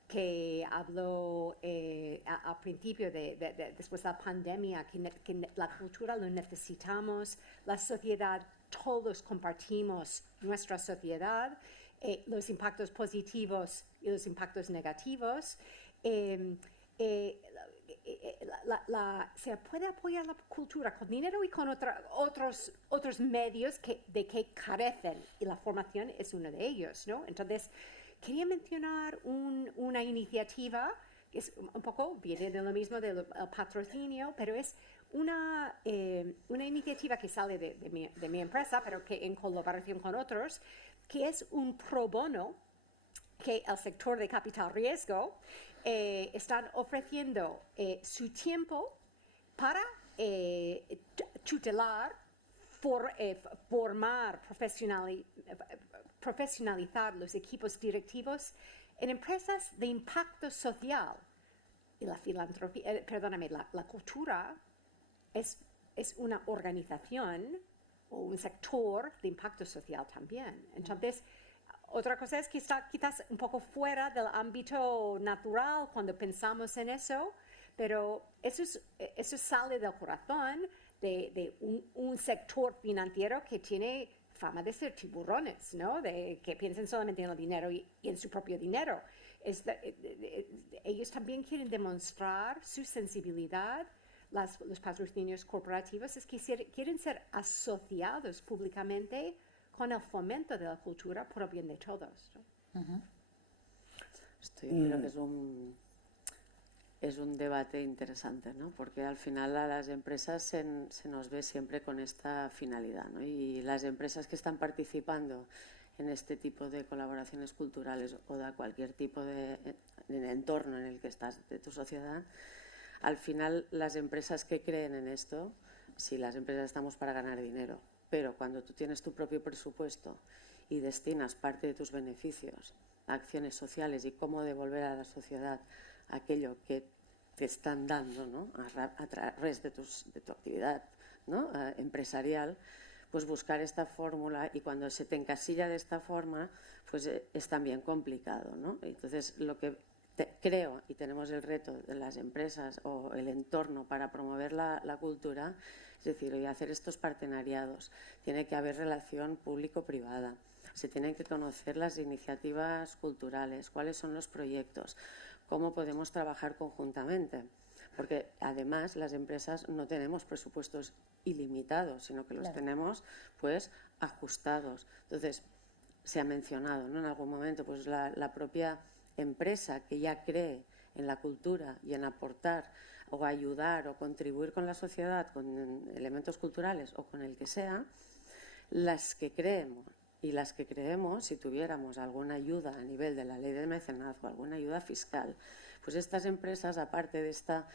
que habló al principio después de la pandemia, que la cultura lo necesitamos, la sociedad, todos compartimos nuestra sociedad, los impactos positivos y los impactos negativos. Se puede apoyar la cultura con dinero y con otros medios de que carecen, y la formación es uno de ellos, ¿no? Entonces, quería mencionar una iniciativa que es un poco, viene de lo mismo del patrocinio, pero es una iniciativa que sale de mi empresa, pero que en colaboración con otros, que es un pro bono que el sector de capital riesgo están ofreciendo su tiempo para tutelar, formar, profesionalizar los equipos directivos en empresas de impacto social, la filantropía, perdóname, la cultura es una organización o un sector de impacto social también. Entonces, otra cosa es que está quizás un poco fuera del ámbito natural cuando pensamos en eso, pero eso sale del corazón de un sector financiero que tiene fama de ser tiburones, ¿no? De que piensan solamente en el dinero y en su propio dinero. Ellos también quieren demostrar su sensibilidad. Los patrocinios corporativos es que quieren ser asociados públicamente con el fomento de la cultura por el bien de todos, ¿no? Creo que es un debate interesante, ¿no? Porque al final a las empresas se nos ve siempre con esta finalidad, ¿no? Y las empresas que están participando en este tipo de colaboraciones culturales o de cualquier tipo de entorno en el que estás, de tu sociedad, al final las empresas que creen en esto, sí, las empresas estamos para ganar dinero, pero cuando tú tienes tu propio presupuesto y destinas parte de tus beneficios a acciones sociales y cómo devolver a la sociedad aquello que te están dando, ¿no? a través de tu actividad, ¿no? Empresarial, pues buscar esta fórmula, y cuando se te encasilla de esta forma, pues es también complicado, ¿no? Entonces, lo que creo, y tenemos el reto de las empresas o el entorno para promover la cultura, es decir, y hacer estos partenariados. Tiene que haber relación público-privada, se tienen que conocer las iniciativas culturales, cuáles son los proyectos, cómo podemos trabajar conjuntamente, porque además las empresas no tenemos presupuestos ilimitados, sino que los tenemos pues ajustados. Entonces, se ha mencionado, ¿no? En algún momento, pues la propia empresa que ya cree en la cultura y en aportar o ayudar o contribuir con la sociedad con elementos culturales o con el que sea, las que creemos y las que creemos, si tuviéramos alguna ayuda a nivel de la ley de mecenazgo, alguna ayuda fiscal, pues estas empresas, aparte de esta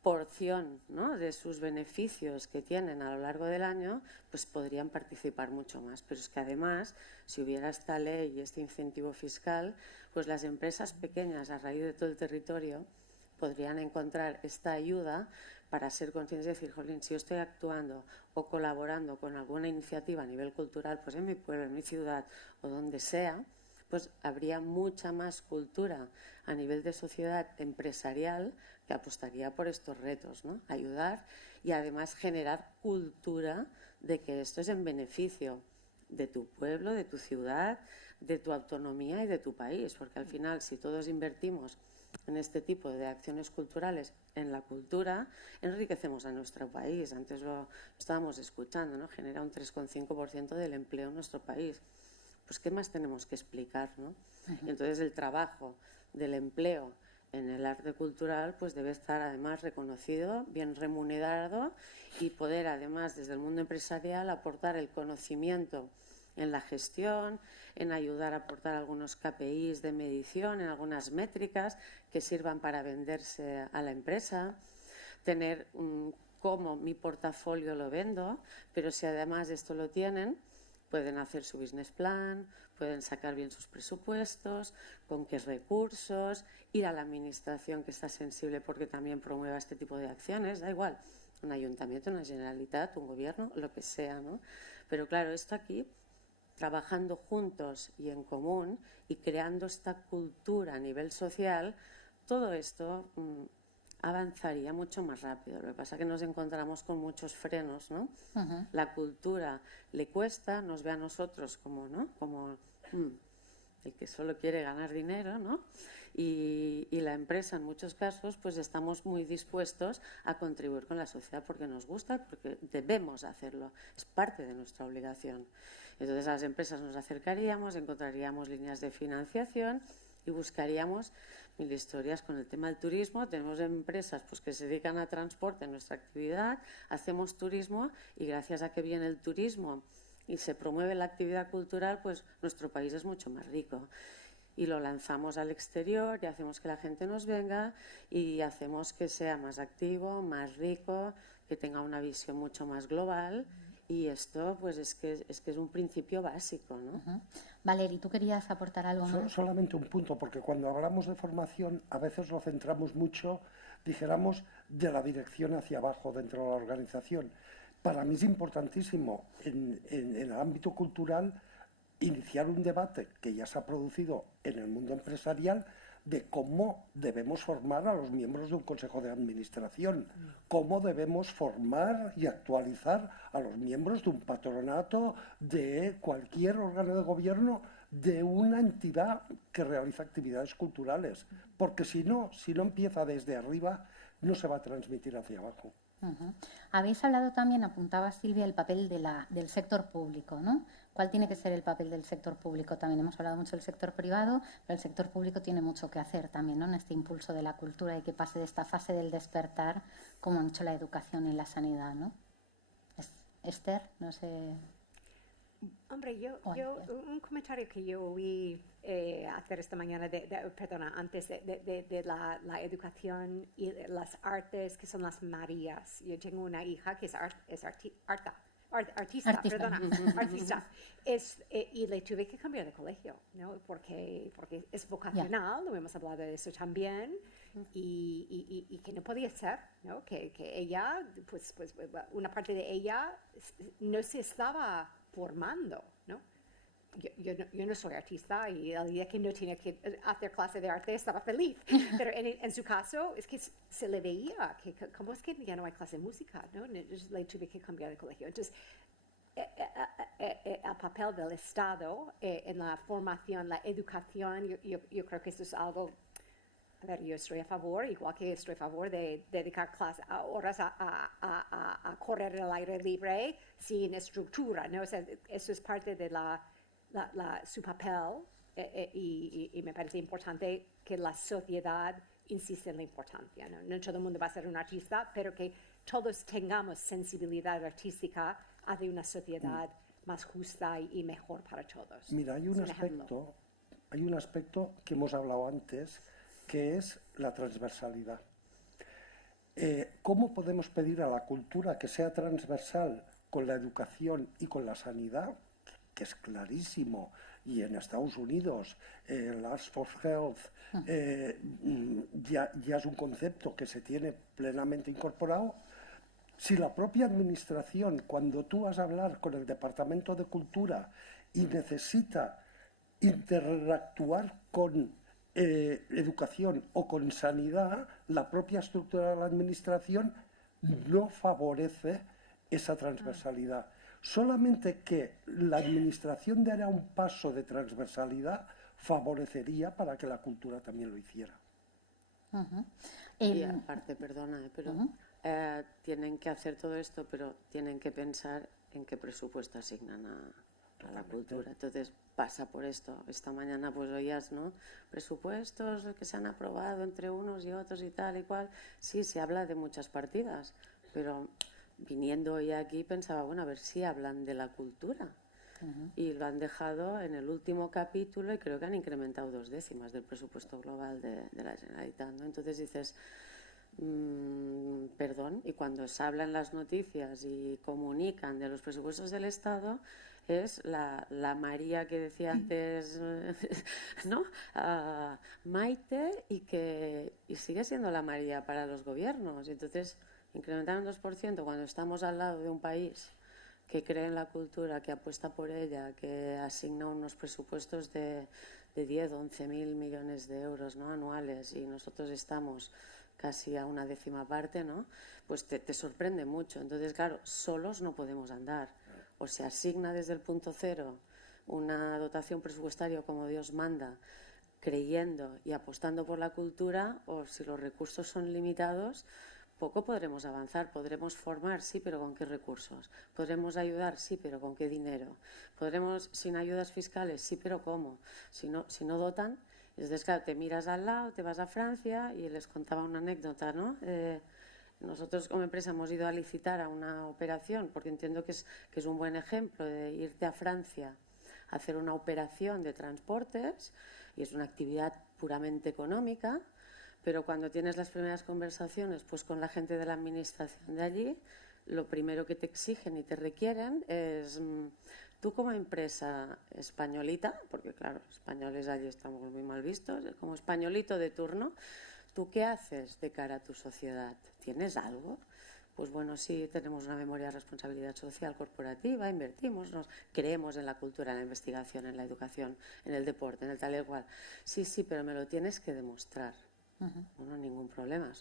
porción, ¿no?, de sus beneficios que tienen a lo largo del año, pues podrían participar mucho más. Pero es que además, si hubiera esta ley y este incentivo fiscal, pues las empresas pequeñas a raíz de todo el territorio podrían encontrar esta ayuda para ser conscientes de decir, jolín, si yo estoy actuando o colaborando con alguna iniciativa a nivel cultural, pues en mi pueblo, en mi ciudad o donde sea, pues habría mucha más cultura a nivel de sociedad empresarial que apostaría por estos retos, ¿no? Ayudar y además generar cultura de que esto es en beneficio de tu pueblo, de tu ciudad, de tu autonomía y de tu país, porque al final si todos invertimos en este tipo de acciones culturales, en la cultura, enriquecemos a nuestro país. Antes lo estábamos escuchando, ¿no? Genera un 3,5% del empleo en nuestro país. Pues ¿qué más tenemos que explicar, ¿no? Y entonces el trabajo del empleo en el arte cultural pues debe estar además reconocido, bien remunerado, y poder además desde el mundo empresarial aportar el conocimiento en la gestión, en ayudar a aportar algunos KPIs de medición, en algunas métricas que sirvan para venderse a la empresa, tener cómo mi portafolio lo vendo, pero si además esto lo tienen, pueden hacer su business plan, pueden sacar bien sus presupuestos, con qué recursos, ir a la administración que está sensible porque también promueva este tipo de acciones, da igual, un ayuntamiento, una Generalitat, un gobierno, lo que sea, ¿no? Pero claro, esto aquí, trabajando juntos y en común y creando esta cultura a nivel social, todo esto avanzaría mucho más rápido. Lo que pasa es que nos encontramos con muchos frenos, ¿no? La cultura le cuesta, nos ve a nosotros como, ¿no?, como el que solo quiere ganar dinero, ¿no? Y la empresa en muchos casos pues estamos muy dispuestos a contribuir con la sociedad porque nos gusta, porque debemos hacerlo, es parte de nuestra obligación. Entonces a las empresas nos acercaríamos, encontraríamos líneas de financiación y buscaríamos mil historias con el tema del turismo. Tenemos empresas pues que se dedican a transporte en nuestra actividad, hacemos turismo y gracias a que viene el turismo y se promueve la actividad cultural, pues nuestro país es mucho más rico. Y lo lanzamos al exterior y hacemos que la gente nos venga y hacemos que sea más activo, más rico, que tenga una visión mucho más global Y esto pues es que es un principio básico, ¿no? Valery, ¿tú querías aportar algo más? Solamente un punto, porque cuando hablamos de formación a veces lo centramos mucho, dijéramos, de la dirección hacia abajo dentro de la organización. Para mí es importantísimo en el ámbito cultural iniciar un debate que ya se ha producido en el mundo empresarial de cómo debemos formar a los miembros de un consejo de administración, cómo debemos formar y actualizar a los miembros de un patronato, de cualquier órgano de gobierno, de una entidad que realiza actividades culturales, porque si no empieza desde arriba, no se va a transmitir hacia abajo. Habéis hablado también, apuntaba Silvia, el papel del sector público, ¿no? ¿Cuál tiene que ser el papel del sector público? También hemos hablado mucho del sector privado, pero el sector público tiene mucho que hacer también, ¿no? En este impulso de la cultura y que pase de esta fase del despertar, como han hecho la educación y la sanidad, ¿no? Esther, no sé. Hombre, un comentario que yo oí hacer esta mañana, antes de la educación y de las artes, que son las Marías. Yo tengo una hija que es artista. Y le tuve que cambiar de colegio, ¿no? Porque es vocacional, lo hemos hablado de eso también, y que no podía ser, ¿no? Que ella, pues una parte de ella no se estaba formando, ¿no? Yo no soy artista y el día que no tenía que hacer clase de arte estaba feliz, pero en su caso es que se le veía que cómo es que ya no hay clase de música, ¿no? Entonces le tuve que cambiar de colegio. Entonces el papel del Estado en la formación, la educación, yo creo que esto es algo. A ver, yo estoy a favor, igual que estoy a favor de dedicar horas a correr en el aire libre sin estructura, ¿no? O sea, eso es parte de su papel y me parece importante que la sociedad insiste en la importancia, ¿no? No todo el mundo va a ser un artista, pero que todos tengamos sensibilidad artística hacia una sociedad más justa y mejor para todos. Mira, hay un aspecto que hemos hablado antes, que es la transversalidad. ¿Cómo podemos pedir a la cultura que sea transversal con la educación y con la sanidad? Que es clarísimo, y en Estados Unidos el Arts for Health ya es un concepto que se tiene plenamente incorporado. Si la propia administración, cuando tú vas a hablar con el Departamento de Cultura y necesita interactuar con educación o con sanidad, la propia estructura de la administración no favorece esa transversalidad. Solamente que la administración diera un paso de transversalidad favorecería para que la cultura también lo hiciera. Y aparte, perdona, pero tienen que hacer todo esto, pero tienen que pensar en qué presupuesto asignan a la cultura. Entonces pasa por esto. Esta mañana pues oías, ¿no? Presupuestos que se han aprobado entre unos y otros y tal y cual. Sí, se habla de muchas partidas, pero viniendo hoy aquí pensaba, bueno, a ver si hablan de la cultura. Y lo han dejado en el último capítulo y creo que han incrementado 2 décimas del presupuesto global de la Generalitat, ¿no? Entonces dices, perdón, y cuando se habla en las noticias y comunican de los presupuestos del Estado, es la María que decía antes, ¿no? Maite, y sigue siendo la María para los gobiernos. Entonces, incrementar un 2% cuando estamos al lado de un país que cree en la cultura, que apuesta por ella, que asigna unos presupuestos de 10 o 11.000 millones de euros, ¿no? Anuales, y nosotros estamos casi a una décima parte, ¿no? Pues te sorprende mucho. Entonces, claro, solos no podemos andar. O se asigna desde el punto cero una dotación presupuestaria como Dios manda, creyendo y apostando por la cultura, o si los recursos son limitados, poco podremos avanzar. Podremos formar, sí, pero ¿con qué recursos? Podremos ayudar, sí, pero ¿con qué dinero? Podremos, sin ayudas fiscales, sí, pero ¿cómo? Si no dotan, entonces, claro, te miras al lado, te vas a Francia, y les contaba una anécdota, ¿no? Nosotros como empresa hemos ido a licitar a una operación, porque entiendo que es un buen ejemplo de irte a Francia a hacer una operación de transportes, y es una actividad puramente económica, pero cuando tienes las primeras conversaciones pues con la gente de la administración de allí, lo primero que te exigen y te requieren es tú como empresa españolita, porque claro, españoles allí estamos muy mal vistos, como españolito de turno, ¿tú qué haces de cara a tu sociedad? ¿Tienes algo? Pues bueno, sí, tenemos una memoria de responsabilidad social corporativa, invertimos, creemos en la cultura, en la investigación, en la educación, en el deporte, en el tal y cual. Sí, pero me lo tienes que demostrar. Bueno, ningún problema.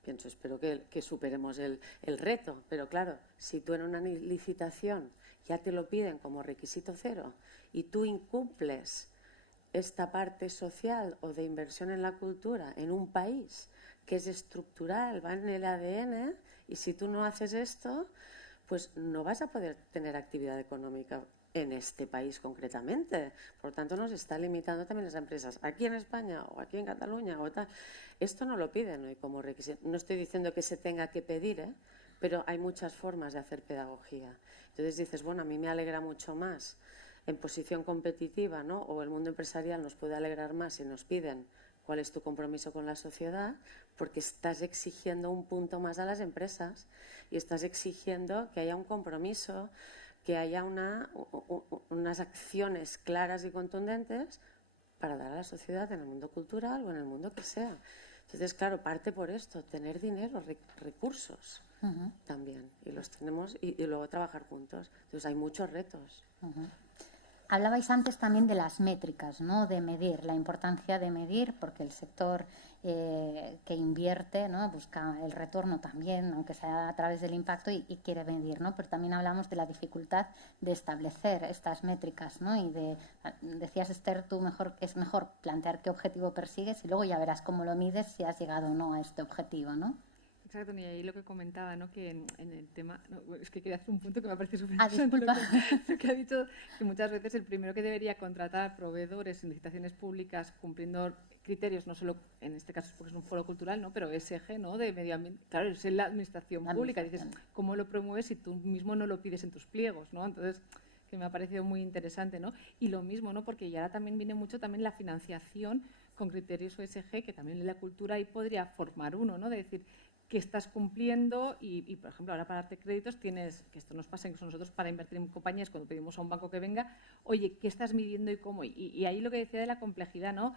Pienso, espero que superemos el reto, pero claro, si tú en una licitación ya te lo piden como requisito cero y tú incumples esta parte social o de inversión en la cultura en un país que es estructural, va en el ADN, y si tú no haces esto, pues no vas a poder tener actividad económica en este país concretamente. Por tanto, nos está limitando también las empresas aquí en España o aquí en Cataluña o tal. Esto no lo piden hoy como requisito. No estoy diciendo que se tenga que pedir, pero hay muchas formas de hacer pedagogía. Entonces dices, bueno, a mí me alegra mucho más en posición competitiva, ¿no? O el mundo empresarial nos puede alegrar más si nos piden cuál es tu compromiso con la sociedad, porque estás exigiendo un punto más a las empresas y estás exigiendo que haya un compromiso, que haya unas acciones claras y contundentes para dar a la sociedad en el mundo cultural o en el mundo que sea. Entonces, claro, parte por esto, tener dinero, recursos también, y los tenemos, y luego trabajar juntos. Entonces, hay muchos retos. Hablabais antes también de las métricas, ¿no? De medir, la importancia de medir, porque el sector que invierte, ¿no? Busca el retorno también, aunque sea a través del impacto, y quiere medir, ¿no? Pero también hablamos de la dificultad de establecer estas métricas, ¿no? Y decías, Esther, es mejor plantear qué objetivo persigues y luego ya verás cómo lo mides, si has llegado o no a este objetivo, ¿no? Exacto, y ahí lo que comentaba, ¿no? Que en el tema, no, es que quería hacer un punto que me parece súper interesante, lo que ha dicho, que muchas veces el primero que debería contratar proveedores en licitaciones públicas cumpliendo criterios, no solo en este caso porque es un foro cultural, ¿no? Pero ESG, ¿no? De medio ambiente, claro, es la administración pública. Dices, ¿cómo lo promueves si tú mismo no lo pides en tus pliegos, ¿no? Entonces, que me ha parecido muy interesante, ¿no? Y lo mismo, ¿no? Porque ya ahora también viene mucho también la financiación con criterios ESG, que también en la cultura ahí podría formar uno, ¿no? De decir, que estás cumpliendo y, por ejemplo, ahora para darte créditos tienes, que esto nos pasa incluso nosotros para invertir en compañías, cuando pedimos a un banco que venga, oye, ¿qué estás midiendo y cómo? Y ahí lo que decía de la complejidad, ¿no?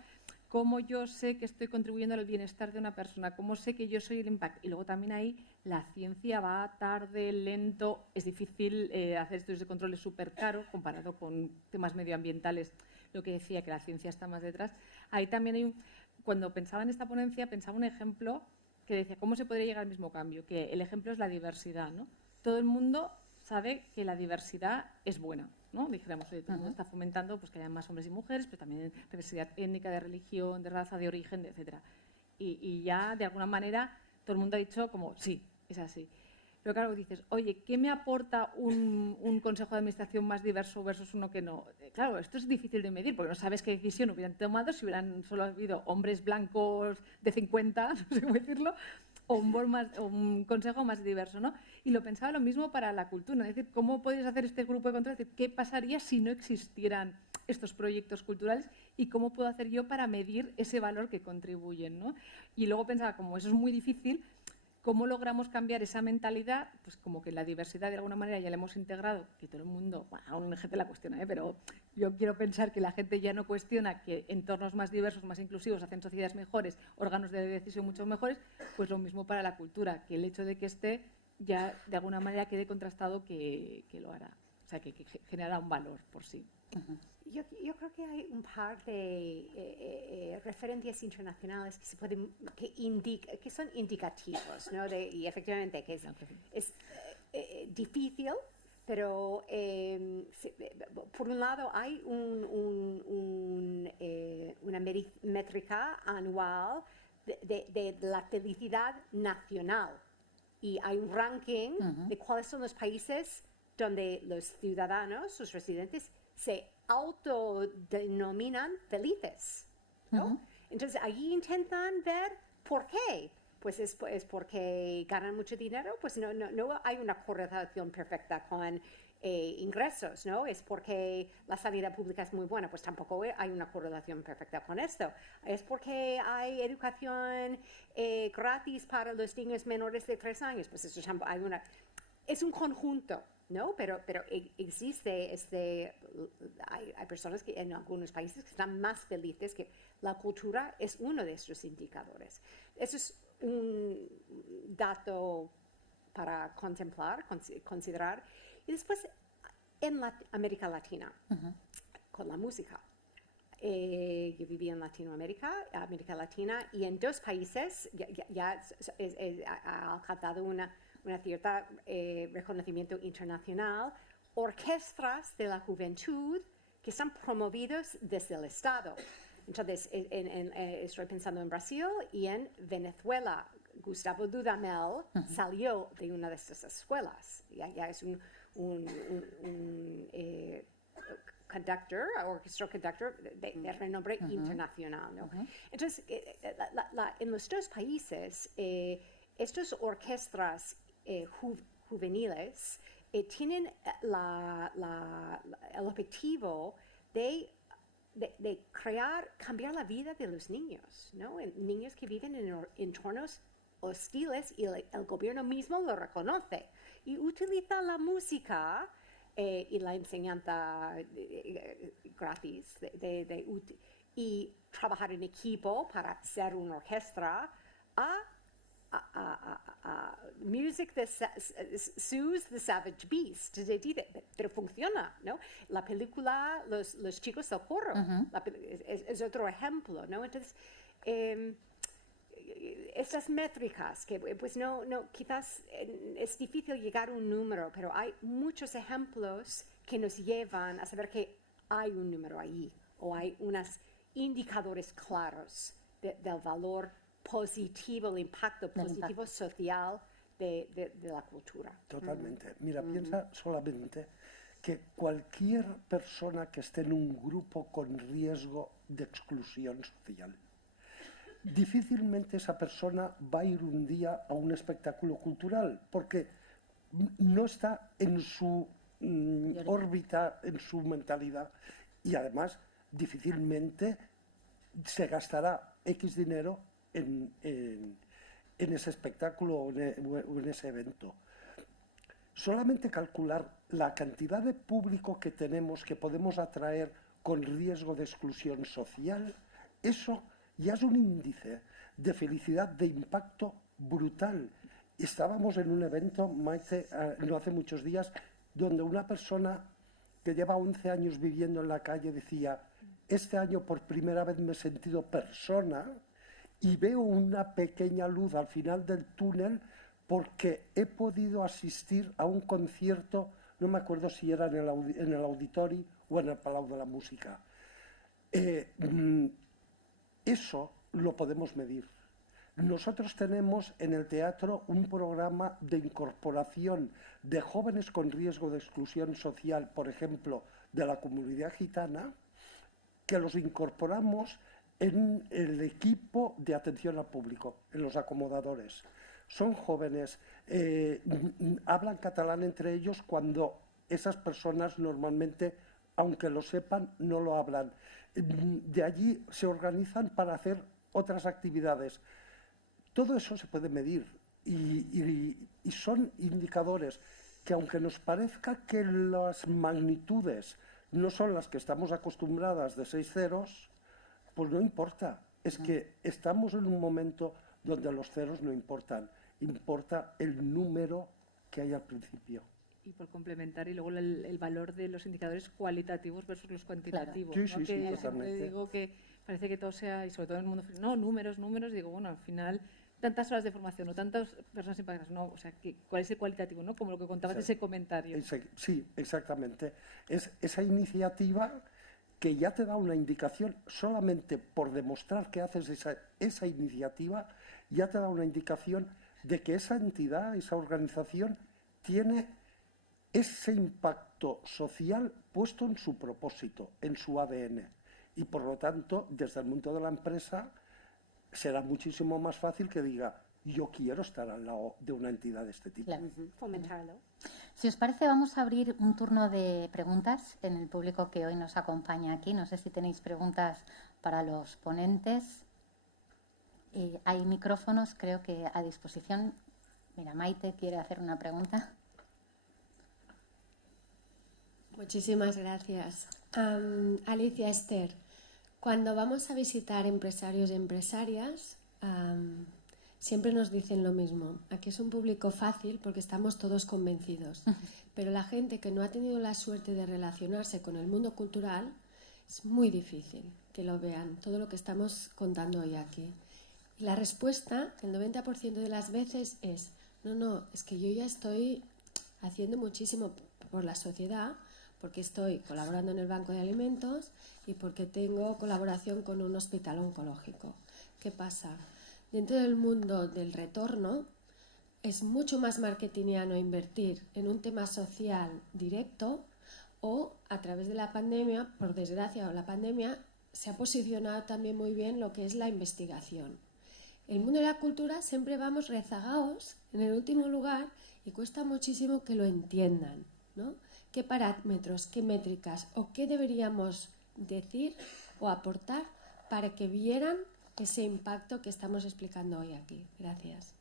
¿Cómo yo sé que estoy contribuyendo al bienestar de una persona? ¿Cómo sé que yo soy el impacto? Y luego también ahí la ciencia va tarde, lento, es difícil hacer estudios de control, es súper caro comparado con temas medioambientales, lo que decía, que la ciencia está más detrás. Ahí también cuando pensaba en esta ponencia, pensaba un ejemplo que decía, ¿cómo se podría llegar al mismo cambio? Que el ejemplo es la diversidad, ¿no? Todo el mundo sabe que la diversidad es buena, ¿no? Dijéramos, todo el mundo está fomentando pues, que haya más hombres y mujeres, pero también diversidad étnica, de religión, de raza, de origen, etcétera. Y ya, de alguna manera, todo el mundo ha dicho como, sí, es así. Pero claro, dices, oye, ¿qué me aporta un consejo de administración más diverso versus uno que no? Claro, esto es difícil de medir porque no sabes qué decisión hubieran tomado si hubieran solo habido hombres blancos de 50, no sé cómo decirlo, o un consejo más diverso, ¿no? Y lo pensaba lo mismo para la cultura, es decir, ¿cómo podrías hacer este grupo de control? Es decir, ¿qué pasaría si no existieran estos proyectos culturales y cómo puedo hacer yo para medir ese valor que contribuyen, ¿no? Y luego pensaba, como eso es muy difícil, ¿cómo logramos cambiar esa mentalidad? Pues como que la diversidad de alguna manera ya la hemos integrado, que todo el mundo, bueno, aún la gente la cuestiona, pero yo quiero pensar que la gente ya no cuestiona que entornos más diversos, más inclusivos, hacen sociedades mejores, órganos de decisión mucho mejores, pues lo mismo para la cultura, que el hecho de que esté ya de alguna manera quede contrastado que lo hará, o sea, que generará un valor por sí. Yo creo que hay un par de referencias internacionales que se pueden, que son indicativos, ¿no? Y efectivamente que es difícil, pero por un lado hay una métrica anual de la felicidad nacional y hay un ranking de cuáles son los países donde los ciudadanos, los residentes, se autodenominan felices, ¿no? Entonces, allí intentan ver por qué. pues es porque ganan mucho dinero, pues no hay una correlación perfecta con ingresos, ¿no? Es porque la sanidad pública es muy buena, pues tampoco hay una correlación perfecta con esto. Es porque hay educación gratis para los niños menores de 3 años, pues eso es un conjunto, ¿no? Pero existe hay personas que en algunos países que están más felices, que la cultura es uno de estos indicadores. Eso es un dato para contemplar, considerar. Y después, en América Latina, con la música. Yo viví en América Latina, y en 2 países ya ha alcanzado una cierta reconocimiento internacional, orquestas de la juventud que están promovidos desde el Estado. Entonces, estoy pensando en Brasil y en Venezuela. Gustavo Dudamel salió de una de estas escuelas. Ya es un orchestra conductor de renombre internacional, ¿no? Entonces, en los 2 países, estas orquestas juveniles tienen el objetivo de cambiar la vida de los niños, ¿no? Niños que viven en entornos hostiles, y el gobierno mismo lo reconoce y utiliza la música y la enseñanza gratis y trabajar en equipo para ser una orquesta music de Suze the Savage Beast, pero funciona, ¿no? La película Los chicos del corro es otro ejemplo, ¿no? Entonces, estas métricas que pues no quizás es difícil llegar a un número, pero hay muchos ejemplos que nos llevan a saber que hay un número ahí, o hay unos indicadores claros del valor positivo, el impacto positivo social de la cultura. Totalmente. Mira, piensa solamente que cualquier persona que esté en un grupo con riesgo de exclusión social, difícilmente esa persona va a ir un día a un espectáculo cultural, porque no está en su órbita, en su mentalidad, y además difícilmente se gastará X dinero en ese espectáculo o en ese evento. Solamente calcular la cantidad de público que tenemos, que podemos atraer con riesgo de exclusión social, eso ya es un índice de felicidad, de impacto brutal. Estábamos en un evento, Maite, no hace muchos días, donde una persona que lleva 11 años viviendo en la calle decía: este año por primera vez me he sentido persona y veo una pequeña luz al final del túnel porque he podido asistir a un concierto, no me acuerdo si era en el Auditori o en el Palau de la Música. Eso lo podemos medir. Nosotros tenemos en el teatro un programa de incorporación de jóvenes con riesgo de exclusión social, por ejemplo, de la comunidad gitana, que los incorporamos en el equipo de atención al público, en los acomodadores. Son jóvenes, hablan catalán entre ellos cuando esas personas normalmente, aunque lo sepan, no lo hablan. De allí se organizan para hacer otras actividades. Todo eso se puede medir y son indicadores que, aunque nos parezca que las magnitudes no son las que estamos acostumbradas de 6 ceros, pues no importa. Es que estamos en un momento donde los ceros no importan, importa el número que hay al principio. Y por complementar, y luego el valor de los indicadores cualitativos versus los cuantitativos. Claro. Sí, ¿no? sí, Que sí, totalmente. digo que parece que todo sea, y sobre todo en el mundo, no, números, digo, bueno, al final, tantas horas de formación o tantas personas impactadas, no, o sea, ¿cuál es el cualitativo, no? Como lo que contabas de ese comentario. Sí, exactamente. Es esa iniciativa que ya te da una indicación, solamente por demostrar que haces esa iniciativa, ya te da una indicación de que esa entidad, esa organización, tiene ese impacto social puesto en su propósito, en su ADN. Y por lo tanto, desde el mundo de la empresa, será muchísimo más fácil que diga: yo quiero estar al lado de una entidad de este tipo. Claro. Fomentarlo. Si os parece, vamos a abrir un turno de preguntas en el público que hoy nos acompaña aquí. No sé si tenéis preguntas para los ponentes. Hay micrófonos, creo que a disposición. Mira, Maite quiere hacer una pregunta. Muchísimas gracias. Alicia, Esther, cuando vamos a visitar empresarios y empresarias, siempre nos dicen lo mismo. Aquí es un público fácil porque estamos todos convencidos, pero la gente que no ha tenido la suerte de relacionarse con el mundo cultural, es muy difícil que lo vean, todo lo que estamos contando hoy aquí. Y la respuesta, el 90% de las veces es, no, es que yo ya estoy haciendo muchísimo por la sociedad, porque estoy colaborando en el Banco de Alimentos y porque tengo colaboración con un hospital oncológico. ¿Qué pasa? Dentro del mundo del retorno es mucho más marketingiano invertir en un tema social directo, o a través de la pandemia, por desgracia, o la pandemia, se ha posicionado también muy bien lo que es la investigación. El mundo de la cultura siempre vamos rezagados en el último lugar y cuesta muchísimo que lo entiendan, ¿no? ¿Qué parámetros, qué métricas o qué deberíamos decir o aportar para que vieran ese impacto que estamos explicando hoy aquí? Gracias.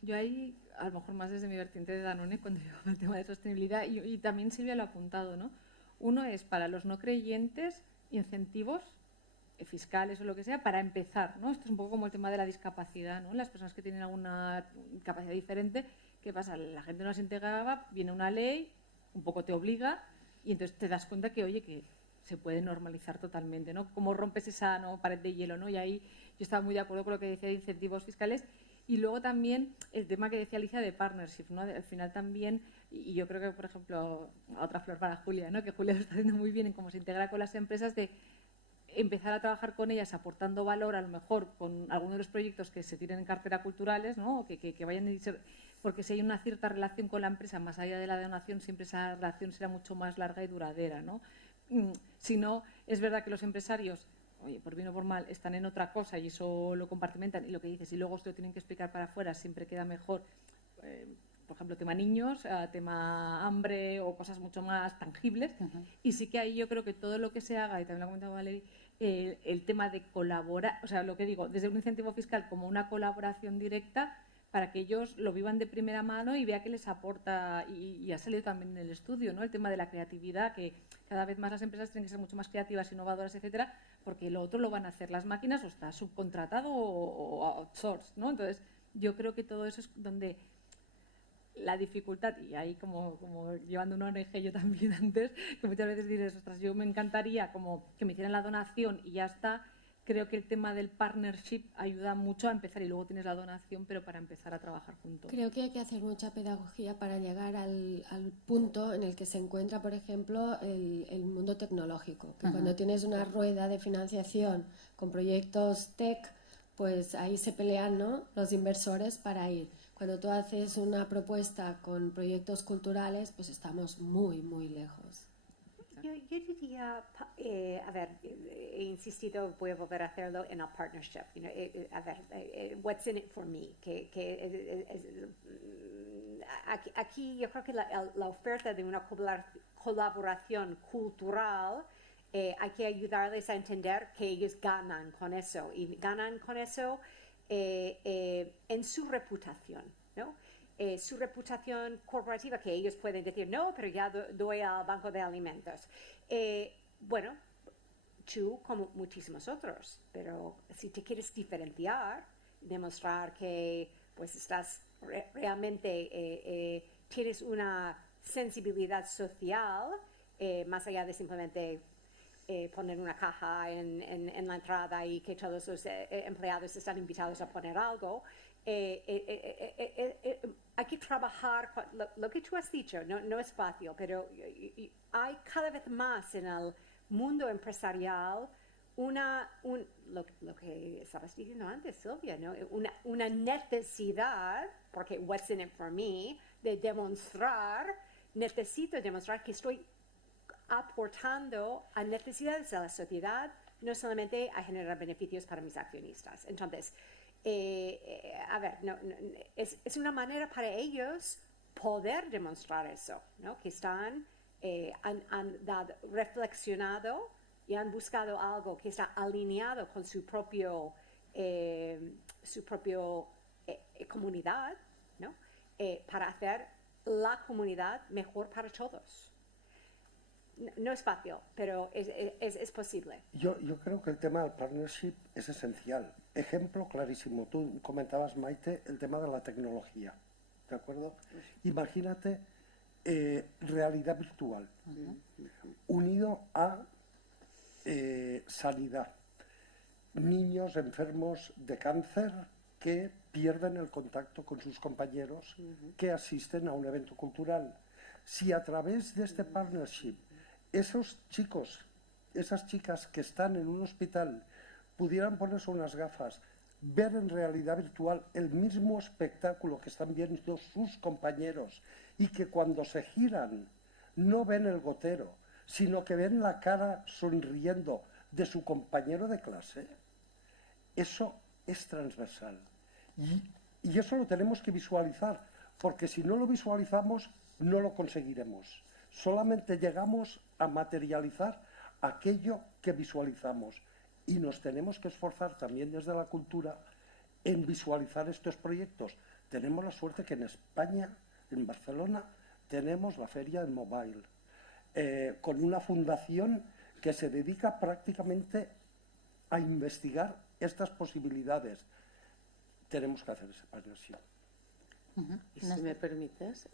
Yo ahí, a lo mejor más desde mi vertiente de Danone, cuando llevaba el tema de sostenibilidad, y también Silvia lo ha apuntado, ¿no? Uno es para los no creyentes incentivos fiscales o lo que sea para empezar, ¿no? Esto es un poco como el tema de la discapacidad, ¿no? Las personas que tienen alguna capacidad diferente, ¿qué pasa? La gente no se integraba, viene una ley, un poco te obliga y entonces te das cuenta que, oye, que se puede normalizar totalmente, ¿no? Cómo rompes esa pared de hielo, ¿no? Y ahí yo estaba muy de acuerdo con lo que decía de incentivos fiscales. Y luego también el tema que decía Alicia de partnership, ¿no? Al final también, y yo creo que, por ejemplo, otra flor para Julia, ¿no? Que Julia lo está haciendo muy bien en cómo se integra con las empresas, de empezar a trabajar con ellas aportando valor, a lo mejor con algunos de los proyectos que se tienen en cartera culturales, ¿no? Que vayan a ser, porque si hay una cierta relación con la empresa, más allá de la donación, siempre esa relación será mucho más larga y duradera, ¿no? Si no, es verdad que los empresarios, oye, por bien o por mal, están en otra cosa y eso lo compartimentan y lo que dices, y luego se lo tienen que explicar para afuera, siempre queda mejor, por ejemplo, tema niños, tema hambre o cosas mucho más tangibles. Y sí que ahí yo creo que todo lo que se haga, y también lo ha comentado Valerie, el tema de colaborar, o sea, lo que digo, desde un incentivo fiscal como una colaboración directa, para que ellos lo vivan de primera mano y vean que les aporta, y ha salido también en el estudio, ¿no? El tema de la creatividad, que cada vez más las empresas tienen que ser mucho más creativas, innovadoras, etcétera, porque lo otro lo van a hacer las máquinas, o está subcontratado o outsourced, ¿no? Entonces, yo creo que todo eso es donde la dificultad, y ahí como llevando una ONG yo también antes, que muchas veces dices, ostras, yo me encantaría como que me hicieran la donación y ya está. Creo que el tema del partnership ayuda mucho a empezar, y luego tienes la donación, pero para empezar a trabajar juntos. Creo que hay que hacer mucha pedagogía para llegar al punto en el que se encuentra, por ejemplo, el mundo tecnológico. Que cuando tienes una rueda de financiación con proyectos tech, pues ahí se pelean, ¿no?, los inversores para ir. Cuando tú haces una propuesta con proyectos culturales, pues estamos muy, muy lejos. Yo diría, a ver, he insistido, voy a volver a hacerlo en el partnership. A ver, what's in it for me? Aquí yo creo que la oferta de una colaboración cultural, hay que ayudarles a entender que ellos ganan con eso. Y ganan con eso en su reputación, ¿no? Su reputación corporativa, que ellos pueden decir, no, pero ya doy al Banco de Alimentos. Bueno, tú como muchísimos otros, pero si te quieres diferenciar, demostrar que pues estás realmente, tienes una sensibilidad social, más allá de simplemente poner una caja en la entrada y que todos los empleados están invitados a poner algo, hay que trabajar con lo que tú has dicho, no es fácil, pero hay cada vez más en el mundo empresarial lo que estabas diciendo antes, Silvia, ¿no? Una necesidad, porque what's in it for me, de necesito demostrar que estoy aportando a necesidades de la sociedad, no solamente a generar beneficios para mis accionistas. Entonces, a ver, es una manera para ellos poder demostrar eso, ¿no? Que han reflexionado y han buscado algo que está alineado con su propio comunidad, ¿no? Para hacer la comunidad mejor para todos. No es fácil, pero es posible. Yo creo que el tema del partnership es esencial. Ejemplo clarísimo. Tú comentabas, Maite, el tema de la tecnología. ¿De acuerdo? Imagínate realidad virtual unido a sanidad. Niños enfermos de cáncer que pierden el contacto con sus compañeros que asisten a un evento cultural. Si a través de este partnership esos chicos, esas chicas que están en un hospital pudieran ponerse unas gafas, ver en realidad virtual el mismo espectáculo que están viendo sus compañeros y que cuando se giran no ven el gotero, sino que ven la cara sonriendo de su compañero de clase, eso es transversal. Y eso lo tenemos que visualizar, porque si no lo visualizamos no lo conseguiremos. Solamente llegamos a materializar aquello que visualizamos y nos tenemos que esforzar también desde la cultura en visualizar estos proyectos. Tenemos la suerte que en España, en Barcelona, tenemos la Feria del Mobile, con una fundación que se dedica prácticamente a investigar estas posibilidades. Tenemos que hacer ese partnership. Y si me permites,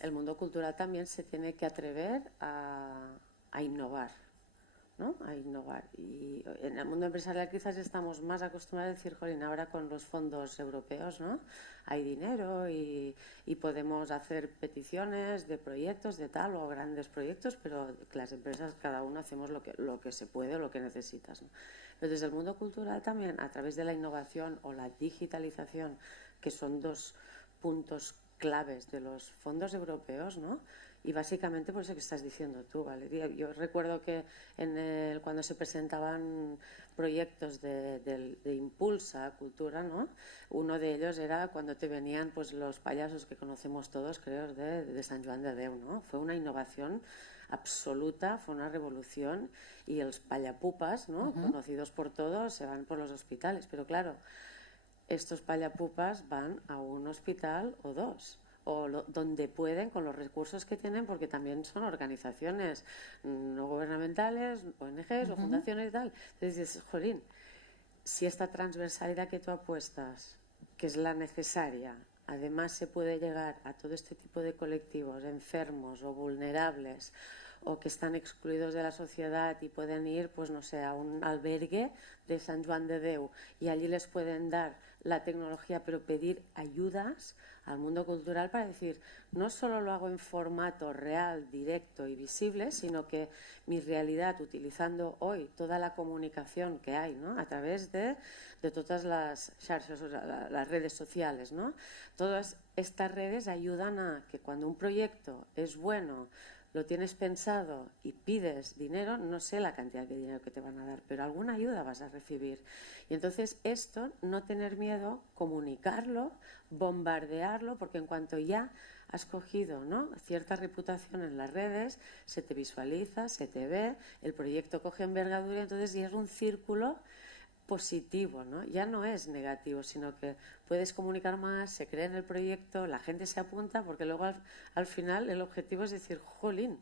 el mundo cultural también se tiene que atrever a innovar, ¿no? A innovar. Y en el mundo empresarial quizás estamos más acostumbrados a decir, jolín, ahora con los fondos europeos, ¿no? Hay dinero y podemos hacer peticiones de proyectos de tal o grandes proyectos, pero las empresas cada uno hacemos lo que se puede o lo que necesitas, ¿no? Pero desde el mundo cultural también, a través de la innovación o la digitalización, que son dos puntos claves de los fondos europeos, ¿no? Y básicamente por eso que estás diciendo tú, Valeria. Yo recuerdo que cuando se presentaban proyectos de Impulsa Cultura, ¿no? Uno de ellos era cuando te venían pues los payasos que conocemos todos, creo, de Sant Joan de Déu, ¿no? Fue una innovación absoluta, fue una revolución, y los payapupas, ¿no? Conocidos por todos, se van por los hospitales, pero claro, estos payapupas van a un hospital o dos, o donde pueden con los recursos que tienen, porque también son organizaciones no gubernamentales, ONGs o fundaciones y tal. Entonces dices, jolín, si esta transversalidad que tú apuestas, que es la necesaria, además se puede llegar a todo este tipo de colectivos enfermos o vulnerables o que están excluidos de la sociedad y pueden ir, pues no sé, a un albergue de Sant Joan de Déu y allí les pueden dar la tecnología, pero pedir ayudas al mundo cultural para decir, no solo lo hago en formato real, directo y visible, sino que mi realidad, utilizando hoy toda la comunicación que hay, ¿no? A través de todas las redes sociales, ¿no? Todas estas redes ayudan a que cuando un proyecto es bueno, lo tienes pensado y pides dinero, no sé la cantidad de dinero que te van a dar, pero alguna ayuda vas a recibir. Y entonces esto, no tener miedo, comunicarlo, bombardearlo, porque en cuanto ya has cogido, ¿no?, cierta reputación en las redes, se te visualiza, se te ve, el proyecto coge envergadura, entonces ya es un círculo positivo, ¿no? Ya no es negativo, sino que puedes comunicar más, se cree en el proyecto, la gente se apunta, porque luego al final el objetivo es decir, jolín,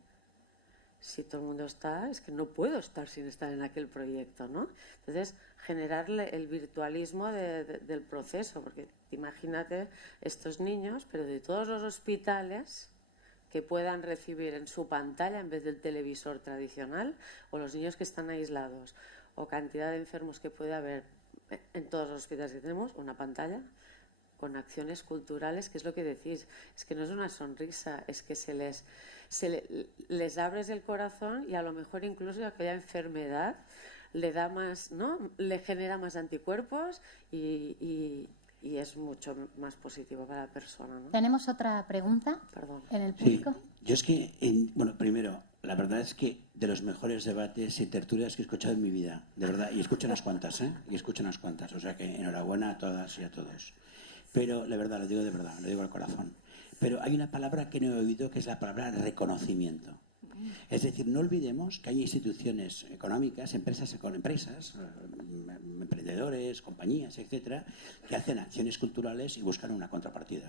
si todo el mundo está, es que no puedo estar sin estar en aquel proyecto, ¿no? Entonces, generarle el virtualismo del proceso, porque imagínate estos niños, pero de todos los hospitales que puedan recibir en su pantalla en vez del televisor tradicional, o los niños que están aislados, o cantidad de enfermos que puede haber en todos los hospitales que tenemos, una pantalla con acciones culturales, que es lo que decís, es que no es una sonrisa, es que les abres el corazón y a lo mejor incluso aquella enfermedad le da más, ¿no?, le genera más anticuerpos y y es mucho más positivo para la persona, ¿no? ¿Tenemos otra pregunta Perdón. en el Sí, público? yo es que, bueno, primero, la verdad es que de los mejores debates y tertulias que he escuchado en mi vida, de verdad, y escucho unas cuantas, y escucho unas cuantas, o sea que enhorabuena a todas y a todos. Pero, la verdad, lo digo de verdad, lo digo al corazón. Pero hay una palabra que no he oído, que es la palabra reconocimiento. Es decir, no olvidemos que hay instituciones económicas, empresas, emprendedores, compañías, etcétera, que hacen acciones culturales y buscan una contrapartida.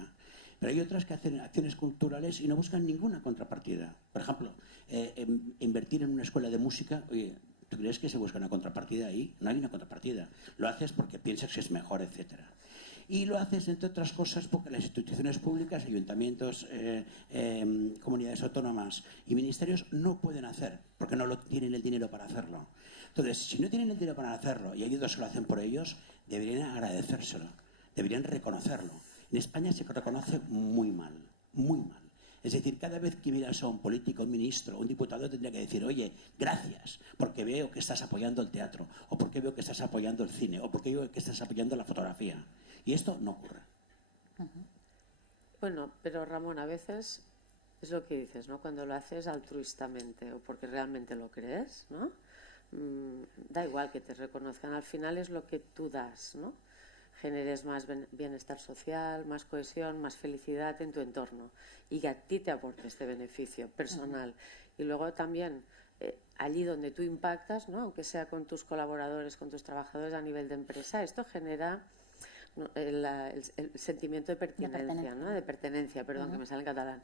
Pero hay otras que hacen acciones culturales y no buscan ninguna contrapartida. Por ejemplo, invertir en una escuela de música, oye, ¿tú crees que se busca una contrapartida ahí? No hay una contrapartida. Lo haces porque piensas que es mejor, etcétera. Y lo haces, entre otras cosas, porque las instituciones públicas, ayuntamientos, comunidades autónomas y ministerios no pueden hacer, porque no tienen el dinero para hacerlo. Entonces, si no tienen el dinero para hacerlo y hay otros que lo hacen por ellos, deberían agradecérselo, deberían reconocerlo. En España se reconoce muy mal, muy mal. Es decir, cada vez que miras a un político, un ministro, un diputado, tendría que decir, oye, gracias, porque veo que estás apoyando el teatro, o porque veo que estás apoyando el cine, o porque veo que estás apoyando la fotografía. Y esto no ocurre. Bueno, pero Ramón, a veces es lo que dices, ¿no? Cuando lo haces altruistamente o porque realmente lo crees, ¿no? Da igual que te reconozcan, al final es lo que tú das, ¿no? Generes más bienestar social, más cohesión, más felicidad en tu entorno y que a ti te aporte este beneficio personal. Y luego también allí donde tú impactas, ¿no? Aunque sea con tus colaboradores, con tus trabajadores a nivel de empresa, esto genera el sentimiento de pertenencia, ¿no? De pertenencia, perdón, que me sale en catalán,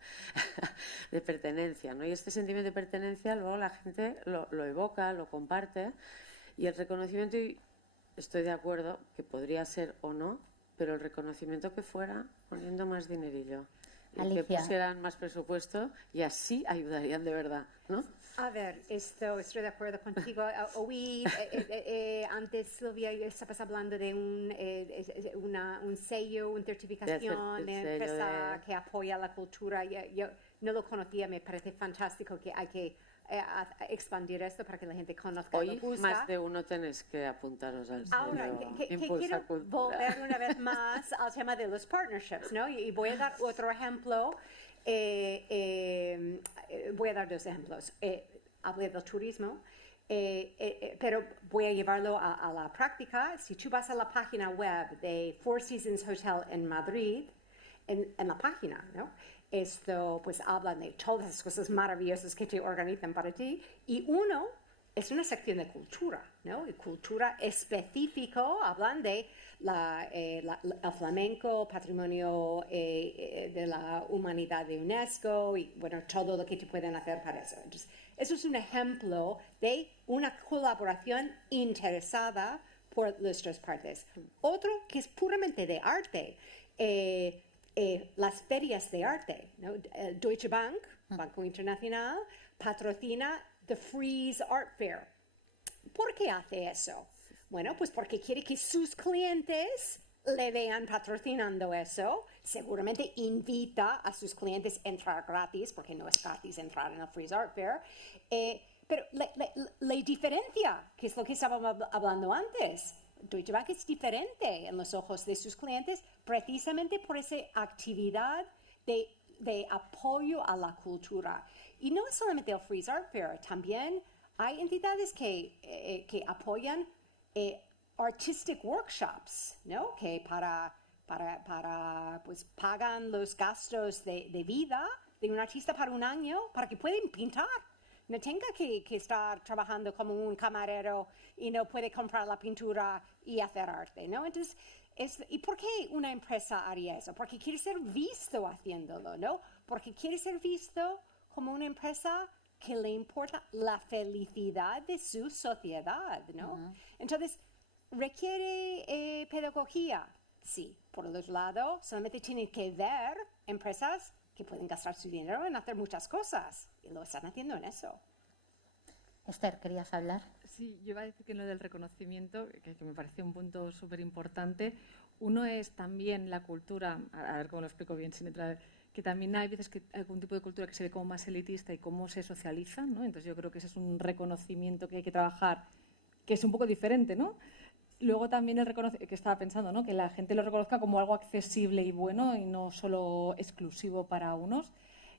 de pertenencia, ¿no? Y este sentimiento de pertenencia luego la gente lo evoca, lo comparte, y el reconocimiento, y estoy de acuerdo que podría ser o no, pero el reconocimiento que fuera poniendo más dinerillo y Alicia. que pusieran más presupuesto y así ayudarían de verdad, ¿no? A ver, estoy de acuerdo contigo. Oí antes, Silvia, estabas hablando de un sello, una certificación de empresa que apoya la cultura. Yo no lo conocía, me parece fantástico que hay que expandir esto para que la gente conozca. Hoy más de uno tenéis que apuntaros al sello. Ahora, quiero volver una vez más al tema de los partnerships, ¿no? Y voy a dar otro ejemplo. Voy a dar dos ejemplos. Hablé del turismo, pero voy a llevarlo a la práctica. Si tú vas a la página web de Four Seasons Hotel en Madrid, en la página, ¿no? Esto pues hablan de todas las cosas maravillosas que te organizan para ti, y uno es una sección de cultura, ¿no? De cultura específico, hablan de el flamenco, patrimonio de la humanidad de UNESCO, y bueno, todo lo que te pueden hacer para eso. Entonces, eso es un ejemplo de una colaboración interesada por las tres partes. Otro que es puramente de arte, las ferias de arte, ¿no? Deutsche Bank, Banco Internacional, patrocina The Frieze Art Fair. ¿Por qué hace eso? Bueno, pues porque quiere que sus clientes le vean patrocinando eso. Seguramente invita a sus clientes a entrar gratis, porque no es gratis entrar en el Frieze Art Fair. Pero le diferencia, que es lo que estábamos hablando antes. Deutsche Bank es diferente en los ojos de sus clientes precisamente por esa actividad de apoyo a la cultura. Y no es solamente el Frieze Art Fair, también hay entidades que apoyan artistic workshops, ¿no? Que para pues pagan los gastos de vida de un artista para un año para que puedan pintar. No tenga que estar trabajando como un camarero y no puede comprar la pintura y hacer arte, ¿no? Entonces, ¿y por qué una empresa haría eso? Porque quiere ser visto haciéndolo, ¿no? Porque quiere ser visto como una empresa que le importa la felicidad de su sociedad, ¿no? Entonces, ¿requiere pedagogía? Sí. Por el otro lado, solamente tienen que ver empresas que pueden gastar su dinero en hacer muchas cosas, y lo están haciendo en eso. Esther, ¿querías hablar? Sí, yo iba a decir que en lo del reconocimiento, que me parece un punto súper importante. Uno es también la cultura, a ver cómo lo explico bien sin entrar, que también hay veces que hay algún tipo de cultura que se ve como más elitista y cómo se socializa, ¿no? Entonces yo creo que ese es un reconocimiento que hay que trabajar, que es un poco diferente, ¿no? luego también que estaba pensando, ¿no? Que la gente lo reconozca como algo accesible y bueno y no solo exclusivo para unos.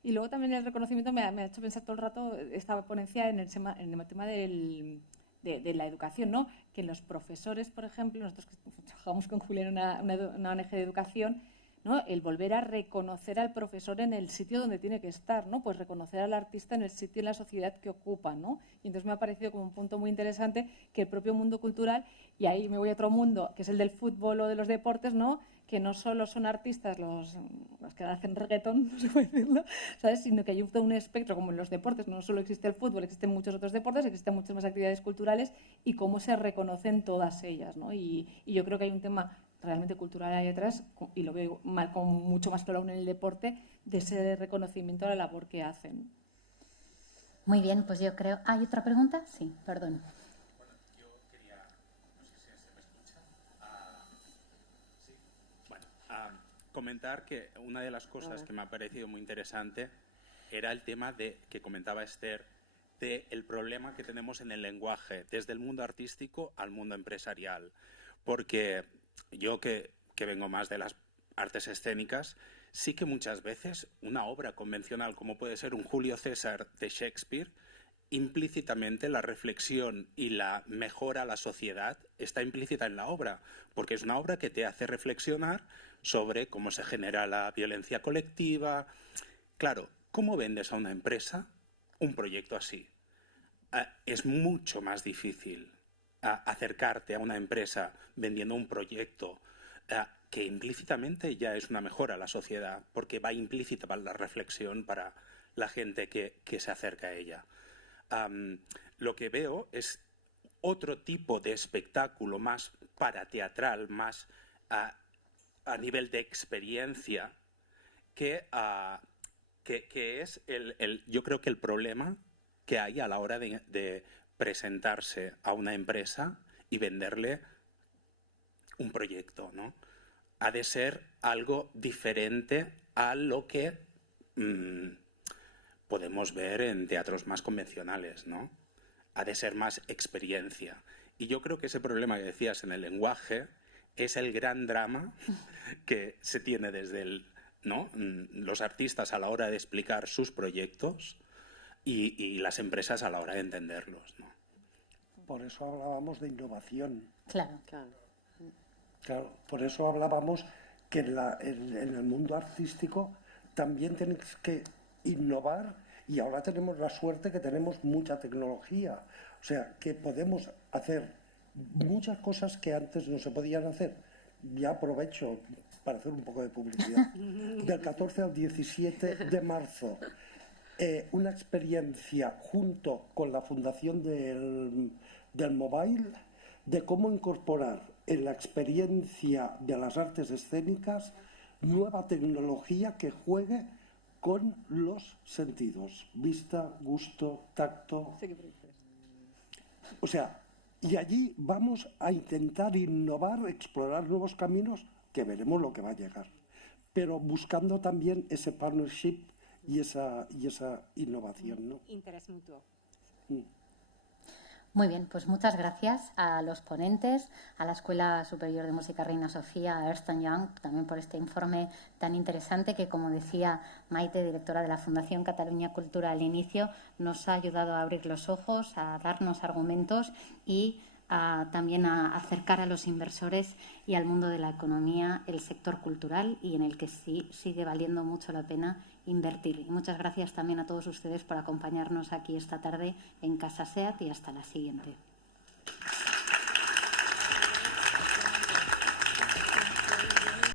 Y luego también el reconocimiento me ha hecho pensar todo el rato esta ponencia en el tema de la educación, ¿no? Que los profesores, por ejemplo, nosotros que trabajamos con Julia en una ONG de educación, ¿no? El volver a reconocer al profesor en el sitio donde tiene que estar, ¿no? Pues reconocer al artista en el sitio, en la sociedad que ocupa, ¿no? Y entonces me ha parecido como un punto muy interesante que el propio mundo cultural, y ahí me voy a otro mundo, que es el del fútbol o de los deportes, ¿no? Que no solo son artistas los que hacen reggaetón, no sé cómo decirlo, ¿sabes? Sino que hay todo un espectro, como en los deportes, no solo existe el fútbol, existen muchos otros deportes, existen muchas más actividades culturales y cómo se reconocen todas ellas, ¿no? Y yo creo que hay un tema realmente cultural ahí detrás, y lo veo mucho más claro aún en el deporte, de ese reconocimiento a la labor que hacen. Muy bien, pues yo creo... ¿Hay otra pregunta? Sí, perdón. Bueno, yo quería... No sé si se me escucha. Sí. Bueno, comentar que una de las cosas que me ha parecido muy interesante era el tema que comentaba Esther, del problema que tenemos en el lenguaje, desde el mundo artístico al mundo empresarial. Porque yo que vengo más de las artes escénicas, sí que muchas veces una obra convencional como puede ser un Julio César de Shakespeare, implícitamente la reflexión y la mejora a la sociedad está implícita en la obra, porque es una obra que te hace reflexionar sobre cómo se genera la violencia colectiva. Claro, ¿cómo vendes a una empresa un proyecto así? Es mucho más difícil acercarte a una empresa vendiendo un proyecto que implícitamente ya es una mejora a la sociedad, porque va implícita para la reflexión para la gente que se acerca a ella. Lo que veo es otro tipo de espectáculo más parateatral, más a nivel de experiencia, que es yo creo que el problema que hay a la hora de presentarse a una empresa y venderle un proyecto, ¿no? Ha de ser algo diferente a lo que podemos ver en teatros más convencionales, ¿no? Ha de ser más experiencia. Y yo creo que ese problema que decías en el lenguaje es el gran drama que se tiene desde ¿no? Los artistas a la hora de explicar sus proyectos y las empresas a la hora de entenderlos, ¿no? Por eso hablábamos de innovación. Claro. Claro, por eso hablábamos que en el mundo artístico también tienes que innovar, y ahora tenemos la suerte que tenemos mucha tecnología. O sea, que podemos hacer muchas cosas que antes no se podían hacer. Ya aprovecho para hacer un poco de publicidad. Del 14 al 17 de marzo, una experiencia junto con la Fundación del Mobile de cómo incorporar en la experiencia de las artes escénicas nueva tecnología que juegue con los sentidos: vista, gusto, tacto. O sea, y allí vamos a intentar innovar, explorar nuevos caminos, que veremos lo que va a llegar, pero buscando también ese partnership y esa innovación, ¿no? Interés mutuo. Muy bien, pues muchas gracias a los ponentes, a la Escuela Superior de Música Reina Sofía, a Ernst & Young, también por este informe tan interesante que, como decía Maite, directora de la Fundación Cataluña Cultura al inicio, nos ha ayudado a abrir los ojos, a darnos argumentos y también a acercar a los inversores y al mundo de la economía el sector cultural, y en el que sí sigue valiendo mucho la pena invertir. Y muchas gracias también a todos ustedes por acompañarnos aquí esta tarde en Casa SEAT, y hasta la siguiente.